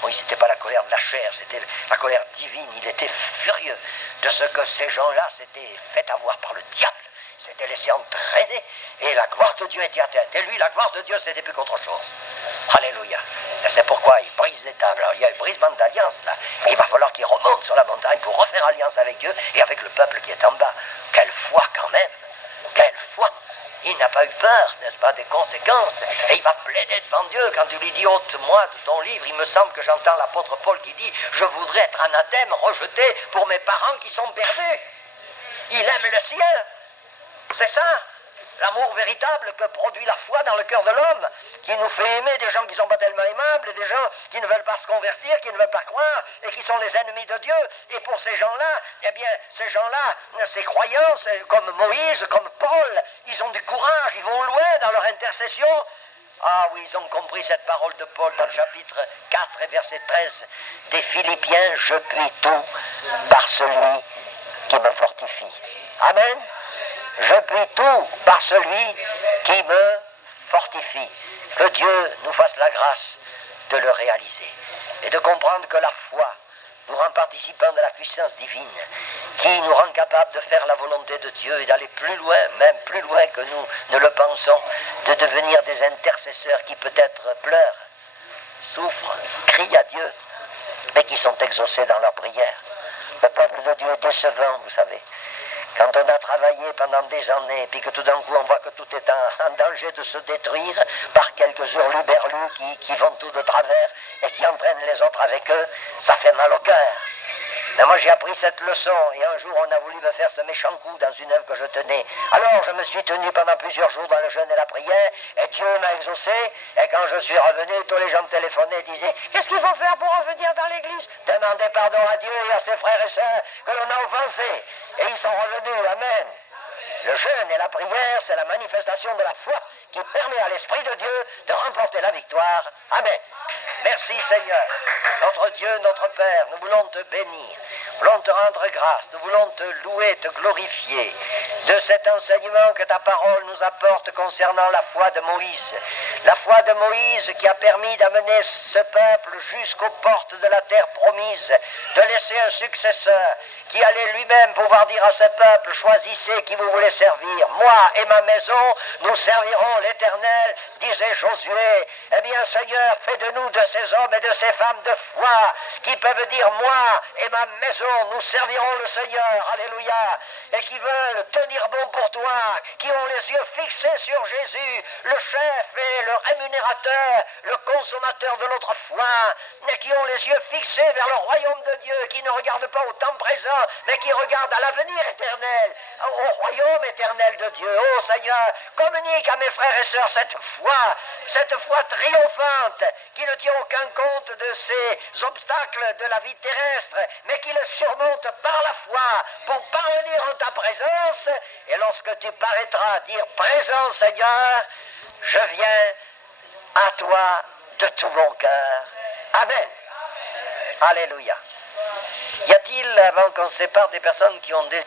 Bon, c'était pas la colère de la chair, c'était la colère divine. Il était furieux de ce que ces gens-là s'étaient fait avoir par le diable. S'était laissé entraîner et la gloire de Dieu était atteinte. Et lui, la gloire de Dieu, c'était plus qu'autre chose. Alléluia. Et c'est pourquoi il brise les tables. Alors, il y a un brisement d'alliance là. Et il va falloir qu'il remonte sur la montagne pour refaire alliance avec Dieu et avec le peuple qui est en bas. Quelle foi quand même. Quelle foi. Il n'a pas eu peur, n'est-ce pas, des conséquences. Et il va plaider devant Dieu quand tu lui dis, ôte-moi de ton livre. Il me semble que j'entends l'apôtre Paul qui dit, je voudrais être anathème, rejeté pour mes parents qui sont perdus. Il aime le sien. C'est ça, l'amour véritable que produit la foi dans le cœur de l'homme, qui nous fait aimer des gens qui ne sont pas tellement aimables, des gens qui ne veulent pas se convertir, qui ne veulent pas croire, et qui sont les ennemis de Dieu. Et pour ces gens-là, eh bien, ces gens-là, ces croyants, comme Moïse, comme Paul, ils ont du courage, ils vont loin dans leur intercession. Ah oui, ils ont compris cette parole de Paul dans le chapitre 4 et verset 13 des Philippiens, je puis tout par celui qui me fortifie. Amen. Je puis tout par celui qui me fortifie. Que Dieu nous fasse la grâce de le réaliser et de comprendre que la foi nous rend participants de la puissance divine qui nous rend capables de faire la volonté de Dieu et d'aller plus loin, même plus loin que nous ne le pensons, de devenir des intercesseurs qui peut-être pleurent, souffrent, crient à Dieu, mais qui sont exaucés dans leur prière. Le peuple de Dieu est décevant, vous savez. Quand on a travaillé pendant des années, puis que tout d'un coup on voit que tout est en danger de se détruire par quelques hurluberlus qui vont tout de travers et qui entraînent les autres avec eux, ça fait mal au cœur. Mais moi j'ai appris cette leçon et un jour on a voulu me faire ce méchant coup dans une œuvre que je tenais. Alors je me suis tenu pendant plusieurs jours dans le jeûne et la prière et Dieu m'a exaucé. Et quand je suis revenu, tous les gens me téléphonaient et disaient « Qu'est-ce qu'il faut faire pour revenir dans l'église ?» Demandez pardon à Dieu et à ses frères et sœurs que l'on a offensés. Et ils sont revenus, amen. Le jeûne et la prière, c'est la manifestation de la foi qui permet à l'Esprit de Dieu de remporter la victoire. Amen. Merci Seigneur, notre Dieu, notre Père, nous voulons te bénir, nous voulons te rendre grâce, nous voulons te louer, te glorifier de cet enseignement que ta parole nous apporte concernant la foi de Moïse. La foi de Moïse qui a permis d'amener ce peuple jusqu'aux portes de la terre promise, de laisser un successeur qui allait lui-même pouvoir dire à ce peuple, choisissez qui vous voulez servir. Moi et ma maison, nous servirons l'Éternel, disait Josué. Eh bien Seigneur, fais de nous de ces hommes et de ces femmes de foi qui peuvent dire, moi et ma maison, nous servirons le Seigneur, alléluia, et qui veulent tenir bon pour toi, qui ont les yeux fixés sur Jésus, le chef et le rémunérateur, le consommateur de notre foi, mais qui ont les yeux fixés vers le royaume de Dieu, qui ne regardent pas au temps présent, mais qui regardent à l'avenir éternel, au royaume éternel de Dieu. Oh Seigneur, communique à mes frères et sœurs cette foi triomphante, qui ne tient aucun compte de ces obstacles de la vie terrestre, mais qui le surmonte par la foi pour parvenir en ta présence. Et lorsque tu paraîtras dire présent Seigneur, je viens à toi de tout mon cœur. Amen. Alléluia. Y a-t-il, avant qu'on se sépare, des personnes qui ont des